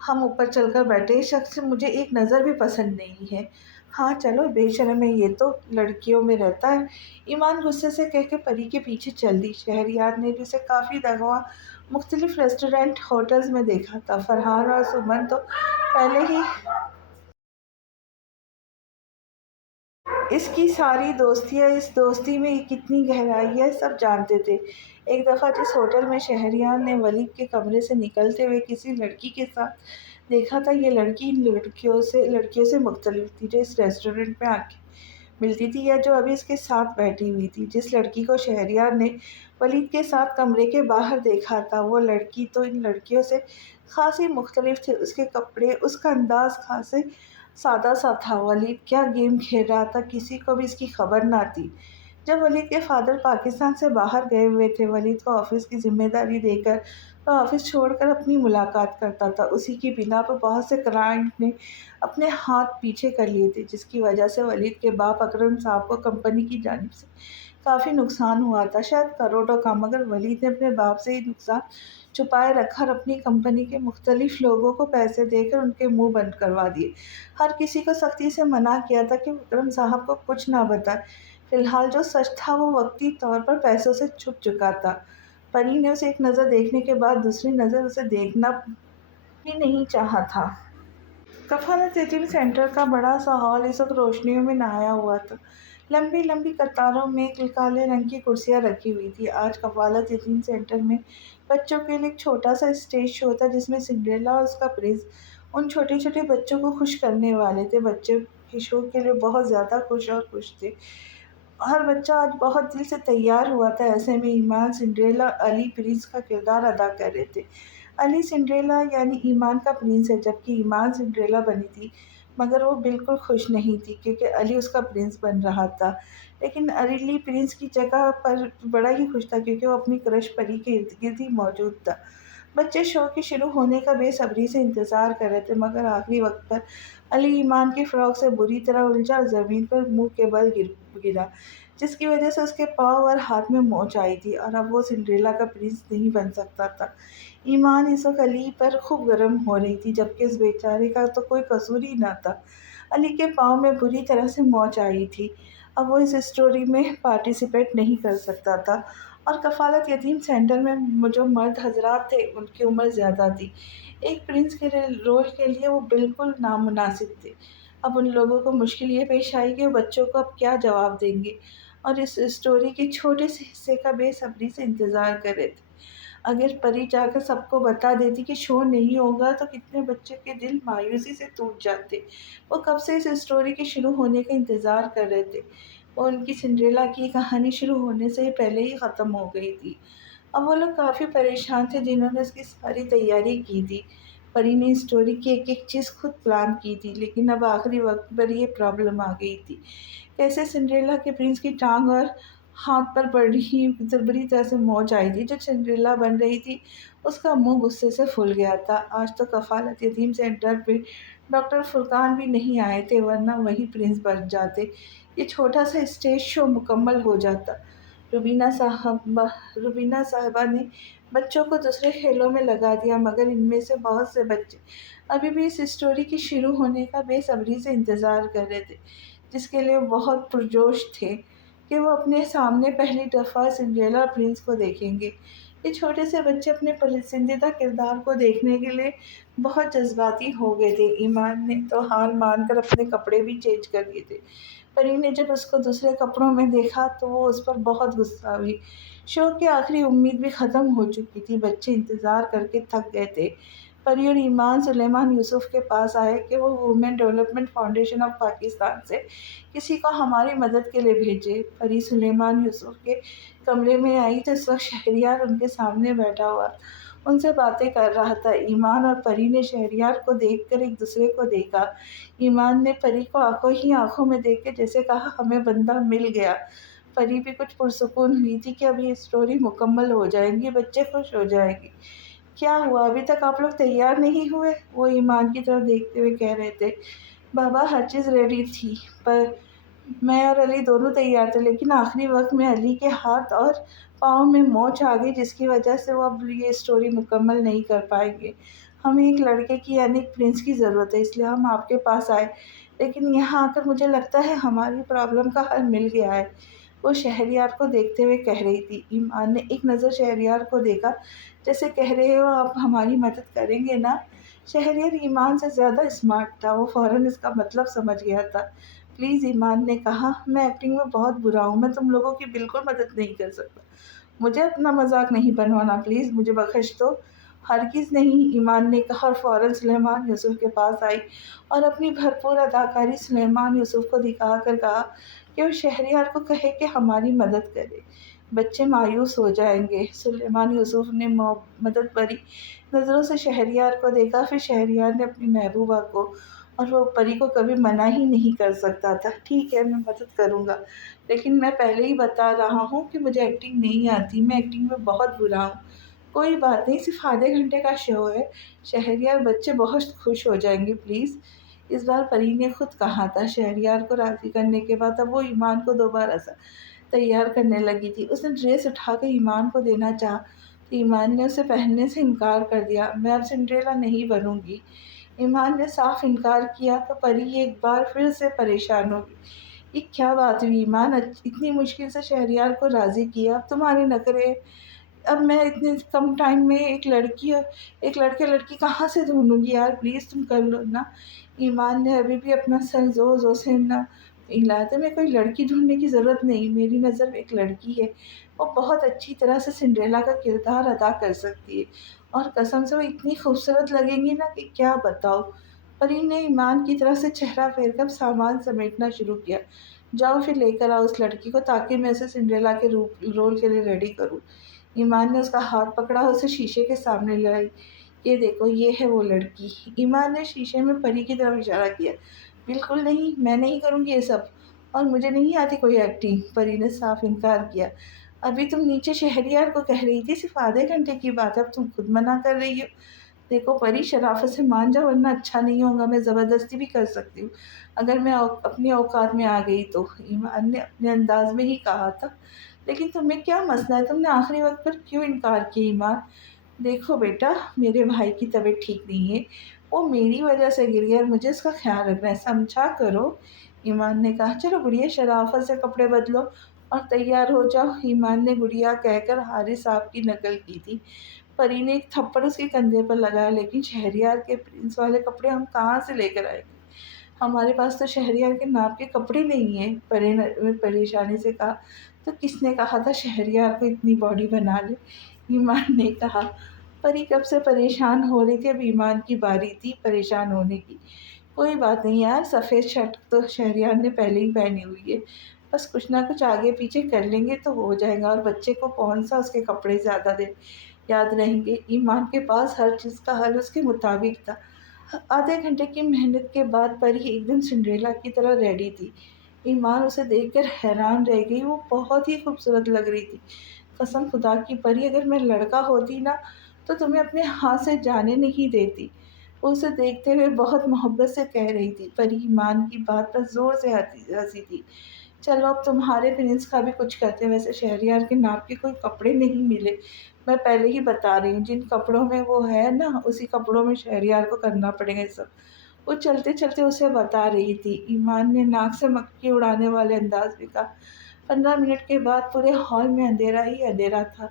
ہم اوپر چل کر بیٹھے، اس شخص سے مجھے ایک نظر بھی پسند نہیں ہے۔ ہاں چلو، بے شرم ہے، یہ تو لڑکیوں میں رہتا ہے، ایمان غصے سے کہہ کے پری کے پیچھے چل دی۔ شہریار نے بھی اسے کافی دفعہ مختلف ریسٹورینٹ، ہوٹلز میں دیکھا تھا۔ فرحان اور سمن تو پہلے ہی اس کی ساری دوستیاں، اس دوستی میں کتنی گہرائی ہے، سب جانتے تھے۔ ایک دفعہ جس ہوٹل میں شہریار نے ولید کے کمرے سے نکلتے ہوئے کسی لڑکی کے ساتھ دیکھا تھا، یہ لڑکی ان لڑکیوں سے مختلف تھی جو اس ریسٹورینٹ میں آ کے ملتی تھی یا جو ابھی اس کے ساتھ بیٹھی ہوئی تھی۔ جس لڑکی کو شہریار نے ولید کے ساتھ کمرے کے باہر دیکھا تھا، وہ لڑکی تو ان لڑکیوں سے خاصی مختلف تھی۔ اس کے کپڑے، اس کا انداز خاصے سادہ سا تھا۔ ولید کیا گیم کھیل رہا تھا، کسی کو بھی اس کی خبر نہ تھی۔ جب ولید کے فادر پاکستان سے باہر گئے ہوئے تھے، ولید کو آفس کی ذمہ داری دے کر وہ آفس چھوڑ کر اپنی ملاقات کرتا تھا۔ اسی کی بنا پر بہت سے کلائنٹ نے اپنے ہاتھ پیچھے کر لیے تھے، جس کی وجہ سے ولید کے باپ اکرم صاحب کو کمپنی کی جانب سے کافی نقصان ہوا تھا، شاید کروڑوں کا۔ مگر ولید نے اپنے باپ سے یہ نقصان چھپائے رکھا اور اپنی کمپنی کے مختلف لوگوں کو پیسے دے کر ان کے منہ بند کروا دیے۔ ہر کسی کو سختی سے منع کیا تھا کہ وہ اکرم صاحب کو کچھ نہ بتائے۔ فی الحال جو سچ تھا وہ وقتی طور پر پیسوں سے چھپ چکا تھا۔ پری نے اسے ایک نظر دیکھنے کے بعد دوسری نظر اسے دیکھنا بھی نہیں چاہا تھا۔ کفالت یتیم سینٹر کا بڑا سا ہال اس وقت روشنیوں میں نہایا ہوا تھا۔ لمبی لمبی قطاروں میں کالے رنگ کی کرسیاں رکھی ہوئی تھیں۔ آج کفالت یتیم سینٹر میں بچوں کے لیے ایک چھوٹا سا اسٹیج شو تھا جس میں سنڈریلا اور اس کا پرنس ان چھوٹے چھوٹے بچوں کو خوش کرنے والے تھے۔ بچے کے شو کے لیے بہت زیادہ خوش تھے۔ ہر بچہ آج بہت دل سے تیار ہوا تھا۔ ایسے میں ایمان، سنڈریلا اور علی پرنس کا کردار ادا کر رہے تھے۔ علی سنڈریلا یعنی ایمان کا پرنس ہے، جبکہ ایمان سنڈریلا بنی تھی، مگر وہ بالکل خوش نہیں تھی کیونکہ علی اس کا پرنس بن رہا تھا۔ لیکن علی پرنس کی جگہ پر بڑا ہی خوش تھا کیونکہ وہ اپنی کرش پری کے ارد گرد ہی موجود تھا۔ بچے شو کے شروع ہونے کا بے صبری سے انتظار کر رہے تھے، مگر آخری وقت پر علی ایمان کی فراق سے بری طرح الجھا اور زمین پر منہ کے بل گرا، جس کی وجہ سے اس کے پاؤں اور ہاتھ میں موچ آئی تھی، اور اب وہ سنڈریلا کا پرنس نہیں بن سکتا تھا۔ ایمان اس وقت علی پر خوب گرم ہو رہی تھی، جبکہ اس بیچارے کا تو کوئی قصور ہی نہ تھا۔ علی کے پاؤں میں بری طرح سے موچ آئی تھی، اب وہ اس اسٹوری میں پارٹیسپیٹ نہیں کر سکتا تھا، اور کفالت یتیم سینٹر میں جو مرد حضرات تھے ان کی عمر زیادہ تھی، ایک پرنس کے رول کے لیے وہ بالکل نامناسب تھے۔ اب ان لوگوں کو مشکل یہ پیش آئی کہ وہ بچوں کو اب کیا جواب دیں گے، اور اس اسٹوری کے چھوٹے سے حصے کا بے صبری سے انتظار کر رہے تھے۔ اگر پری جا کر سب کو بتا دیتی کہ شو نہیں ہوگا تو کتنے بچے کے دل مایوسی سے ٹوٹ جاتے۔ وہ کب سے اس اسٹوری کے شروع ہونے کا انتظار کر رہے تھے، اور ان کی سنڈریلا کی کہانی شروع ہونے سے پہلے ہی ختم ہو گئی تھی۔ اب وہ لوگ کافی پریشان تھے جنہوں نے اس کی ساری تیاری کی تھی۔ پری نے اسٹوری کی ایک ایک چیز خود پلان کی تھی، لیکن اب آخری وقت پر یہ پرابلم آ گئی تھی۔ کیسے سنڈریلا کے پرنس کی ٹانگ اور ہاتھ پر بری طرح سے موچ آئی تھی۔ جو سنڈریلا بن رہی تھی اس کا منہ غصے سے پھل گیا تھا۔ آج تو کفالت یتیم سینٹر پہ ڈاکٹر فرقان بھی نہیں آئے تھے، ورنہ وہی پرنس بن جاتے، یہ چھوٹا سا اسٹیج شو مکمل ہو جاتا۔ روبینہ صاحبہ نے بچوں کو دوسرے کھیلوں میں لگا دیا، مگر ان میں سے بہت سے بچے ابھی بھی اس اسٹوری کے شروع ہونے کا بے صبری سے انتظار کر رہے تھے، جس کے لیے وہ بہت پرجوش تھے کہ وہ اپنے سامنے پہلی دفعہ سنڈریلا اور پرنس کو دیکھیں گے۔ یہ چھوٹے سے بچے اپنے پسندیدہ کردار کو دیکھنے کے لیے بہت جذباتی ہو گئے تھے۔ ایمان نے تو ہار مان کر اپنے کپڑے بھی چینج کر دیے تھے۔ پری نے جب اس کو دوسرے کپڑوں میں دیکھا تو وہ اس پر بہت غصہ ہوئی۔ شو کی آخری امید بھی ختم ہو چکی تھی، بچے انتظار کر کے تھک گئے تھے۔ پری اور ایمان سلیمان یوسف کے پاس آئے کہ وہ woman development foundation of Pakistan سے کسی کو ہماری مدد کے لیے بھیجے۔ پری سلیمان یوسف کے کمرے میں آئی تو اس وقت شہریار ان کے سامنے بیٹھا ہوا ان سے باتیں کر رہا تھا۔ ایمان اور پری نے شہریار کو دیکھ کر ایک دوسرے کو دیکھا۔ ایمان نے پری کو آنکھوں ہی آنکھوں میں دیکھ کے جیسے کہا، ہمیں بندہ مل گیا۔ پری بھی کچھ پرسکون ہوئی تھی کہ اب یہ اسٹوری مکمل ہو جائے گی، بچے خوش ہو جائیں گے۔ کیا ہوا، ابھی تک آپ لوگ تیار نہیں ہوئے؟ وہ ایمان کی طرف دیکھتے ہوئے کہہ رہے تھے۔ بابا ہر چیز ریڈی تھی، پر میں اور علی دونوں تیار تھے، لیکن آخری وقت میں علی کے ہاتھ اور پاؤں میں موچ آ گئی، جس کی وجہ سے وہ اب یہ اسٹوری مکمل نہیں کر پائیں گے۔ ہمیں ایک لڑکے کی یعنی ایک پرنس کی ضرورت ہے، اس لیے ہم آپ کے پاس آئے، لیکن یہاں آ کر مجھے لگتا ہے ہماری پرابلم کا حل مل گیا ہے، وہ شہریار کو دیکھتے ہوئے کہہ رہی تھی۔ ایمان نے ایک نظر شہریار کو دیکھا، جیسے کہہ رہے ہو آپ ہماری مدد کریں گے نا؟ شہریار ایمان سے زیادہ اسمارٹ تھا، وہ فوراً اس کا مطلب سمجھ گیا تھا۔ پلیز، ایمان نے کہا، میں ایکٹنگ میں بہت برا ہوں، میں تم لوگوں کی بالکل مدد نہیں کر سکتا، مجھے اپنا مذاق نہیں بنوانا، پلیز مجھے بخش دو۔ ہرگز نہیں، ایمان نے کہا، اور فوراً سلیمان یوسف کے پاس آئی اور اپنی بھرپور اداکاری سلیمان یوسف کو دکھا کر کہا کہ وہ شہریار کو کہے کہ ہماری مدد کرے، بچے مایوس ہو جائیں گے۔ سلیمان یوسف نے مدد بھری نظروں سے شہریار کو دیکھا، پھر شہریار نے اپنی محبوبہ کو، اور وہ پری کو کبھی منع ہی نہیں کر سکتا تھا، ٹھیک ہے میں مدد کروں گا، لیکن میں پہلے ہی بتا رہا ہوں کہ مجھے ایکٹنگ نہیں آتی، میں ایکٹنگ میں بہت برا ہوں۔ کوئی بات نہیں، صرف آدھے گھنٹے کا شو ہے، شہریار بچے بہت خوش ہو جائیں گے، پلیز۔ اس بار پری نے خود کہا تھا۔ شہریار کو راضی کرنے کے بعد اب وہ ایمان کو دوبارہ تیار کرنے لگی تھی۔ اس نے ڈریس اٹھا کر ایمان کو دینا چاہا تو ایمان نے اسے پہننے سے انکار کر دیا۔ میں اب سنڈریلا نہیں بنوں گی، ایمان نے صاف انکار کیا تو پری ایک بار پھر سے پریشان ہوگی۔ یہ کیا بات ہوئی ایمان، اتنی مشکل سے شہریار کو راضی کیا، اب تمہارے نخرے، اب میں اتنے کم ٹائم میں ایک لڑکے لڑکی کہاں سے ڈھونڈوں گی یار، پلیز تم کر لو نا۔ ایمان نے ابھی بھی اپنا سر زور زور سے نہ ہلایا تھا۔ میں کوئی لڑکی ڈھونڈنے کی ضرورت نہیں، میری نظر میں ایک لڑکی ہے، وہ بہت اچھی طرح سے سنڈریلا کا کردار ادا کر سکتی ہے، اور قسم سے وہ اتنی خوبصورت لگیں گی نا کہ کیا بتاؤ۔ پری نے ایمان کی طرف سے چہرہ پھیر کر سامان سمیٹنا شروع کیا۔ جاؤ پھر لے کر آؤ اس لڑکی کو، تاکہ میں اسے سنڈریلا کے رول کے لیے ریڈی کروں۔ ایمان نے اس کا ہاتھ پکڑا اور اسے شیشے کے سامنے لائی۔ یہ دیکھو، یہ ہے وہ لڑکی۔ ایمان نے شیشے میں پری کی طرف اشارہ کیا۔ بالکل نہیں، میں نہیں کروں گی یہ سب، اور مجھے نہیں آتی کوئی ایکٹنگ، پری نے صاف انکار کیا۔ ابھی تم نیچے شہریار کو کہہ رہی تھی صرف آدھے گھنٹے کی بات ہے، اب تم خود منع کر رہی ہو۔ دیکھو پری، شرافت سے مان جا ورنہ اچھا نہیں ہوگا، میں زبردستی بھی کر سکتی ہوں اگر میں اپنی اوقات میں آ گئی تو، ایمان نے اپنے انداز میں ہی کہا تھا۔ لیکن تمہیں کیا مسئلہ ہے؟ تم نے آخری وقت پر کیوں انکار کیا ایمان؟ دیکھو بیٹا، میرے بھائی کی طبیعت ٹھیک نہیں ہے، وہ میری وجہ سے گر گیا اور مجھے اس کا خیال رکھنا ہے، سمجھا کرو۔ ایمان نے کہا چلو گڑیا، شرافت سے کپڑے بدلو اور تیار ہو جاؤ۔ ایمان نے گڑیا کہہ کر حارث صاحب کی نقل کی تھی۔ پری نے ایک تھپڑ اس کے کندھے پر لگایا، لیکن شہریار کے پرنس والے کپڑے ہم کہاں سے لے کر آئیں گے؟ ہمارے پاس تو شہریار کے ناپ کے کپڑے نہیں ہیں، پری نے پریشانی سے کہا۔ تو کس نے کہا تھا شہریار کو اتنی باڈی بنا لے؟ ایمان نے کہا۔ پری کب سے پریشان ہو رہی تھی، اب ایمان کی باری تھی پریشان ہونے کی۔ کوئی بات نہیں یار، سفید شرٹ تو شہریار نے پہلے ہی پہنی ہوئی ہے، بس کچھ نہ کچھ آگے پیچھے کر لیں گے تو ہو جائے گا، اور بچے کو کون سا اس کے کپڑے زیادہ دیر یاد رہیں گے۔ ایمان کے پاس ہر چیز کا حل اس کے مطابق تھا۔ آدھے گھنٹے کی محنت کے بعد پری ایک دم سنڈریلا کی طرح ریڈی تھی۔ ایمان اسے دیکھ کر حیران رہ گئی، وہ بہت ہی خوبصورت لگ رہی تھی۔ قسم خدا کی پری، اگر میں لڑکا ہوتی نا تو تمہیں اپنے ہاتھ سے جانے نہیں دیتی۔ وہ اسے دیکھتے ہوئے بہت محبت سے کہہ رہی تھی۔ پری ایمان کی بات پر زور سے ہنسی تھی۔ چلو اب تمہارے پرنس کا بھی کچھ کرتے ہیں، ویسے شہریار کے ناپ کے کوئی کپڑے نہیں ملے، میں پہلے ہی بتا رہی ہوں، جن کپڑوں میں وہ ہے نا اسی کپڑوں میں شہریار کو کرنا پڑے گا یہ سب۔ وہ چلتے چلتے اسے بتا رہی تھی۔ ایمان نے ناک سے مکھی اڑانے والے انداز میں کہا۔ 15 منٹ کے بعد پورے ہال میں اندھیرا ہی اندھیرا تھا،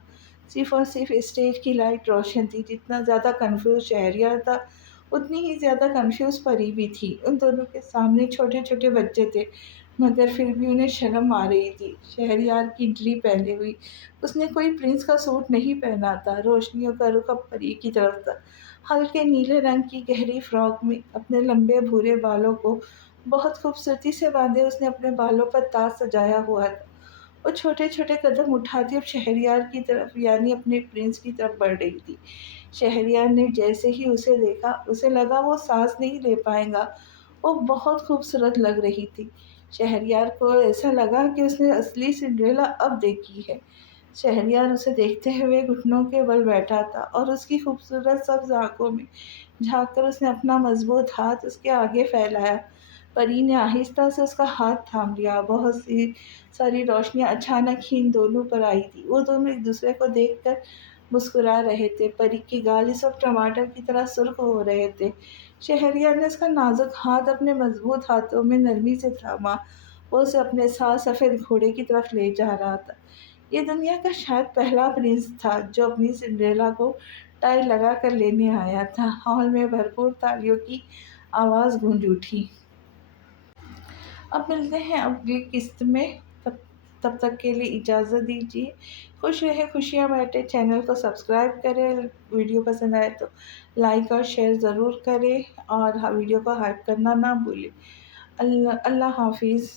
صرف اور صرف اسٹیج کی لائٹ روشن تھی۔ جتنا زیادہ کنفیوز شہریار تھا اتنی ہی زیادہ کنفیوز پری بھی تھی۔ ان دونوں کے سامنے چھوٹے چھوٹے بچے تھے، مگر پھر بھی انہیں شرم آ رہی تھی۔ شہریار کی انٹری پہنے ہوئی، اس نے کوئی پرنس کا سوٹ نہیں پہنا تھا۔ روشنیوں کا رخ اب پری کی طرف تھا۔ ہلکے نیلے رنگ کی گہری فراک میں اپنے لمبے بھورے بالوں کو بہت خوبصورتی سے باندھے اس نے اپنے بالوں پر تاج سجایا ہوا تھا۔ وہ چھوٹے چھوٹے قدم اٹھاتی اب شہریار کی طرف یعنی اپنے پرنس کی طرف بڑھ رہی تھی۔ شہریار نے جیسے ہی اسے دیکھا اسے لگا وہ سانس نہیں لے پائے گا، وہ بہت خوبصورت لگ رہی تھی۔ شہریار کو ایسا لگا کہ اس نے اصلی سنڈریلا اب دیکھی ہے۔ شہریار اسے دیکھتے ہوئے گھٹنوں کے بل بیٹھا تھا اور اس کی خوبصورت سبز آنکھوں میں جھانک کر اس نے اپنا مضبوط ہاتھ اس کے آگے پھیلایا۔ پری نے آہستہ سے اس کا ہاتھ تھام لیا۔ بہت سی ساری روشنیاں اچانک ہی ان دونوں پر آئی تھی۔ وہ دونوں ایک دوسرے کو دیکھ کر مسکرا رہے تھے۔ پری کی گال اس وقت ٹماٹر کی طرح سرخ ہو رہے تھے۔ شہریار نے اس کا نازک ہاتھ اپنے مضبوط ہاتھوں میں نرمی سے تھاما، وہ اسے اپنے ساتھ سفید گھوڑے کی طرف لے جا رہا تھا۔ یہ دنیا کا شاید پہلا پرنس تھا جو اپنی سنڈریلا کو ٹائی لگا کر لینے آیا تھا۔ ہال میں بھرپور تالیوں کی آواز گونج اٹھی۔ اب ملتے ہیں اگلی قسط میں، تب تک کے لیے اجازت دیجیے۔ خوش رہے خوشیاں بانٹے، چینل کو سبسکرائب کریں، ویڈیو پسند آئے تو لائک اور شیئر ضرور کریں، اور ویڈیو کو ہائپ کرنا نہ بھولیں۔ اللہ حافظ۔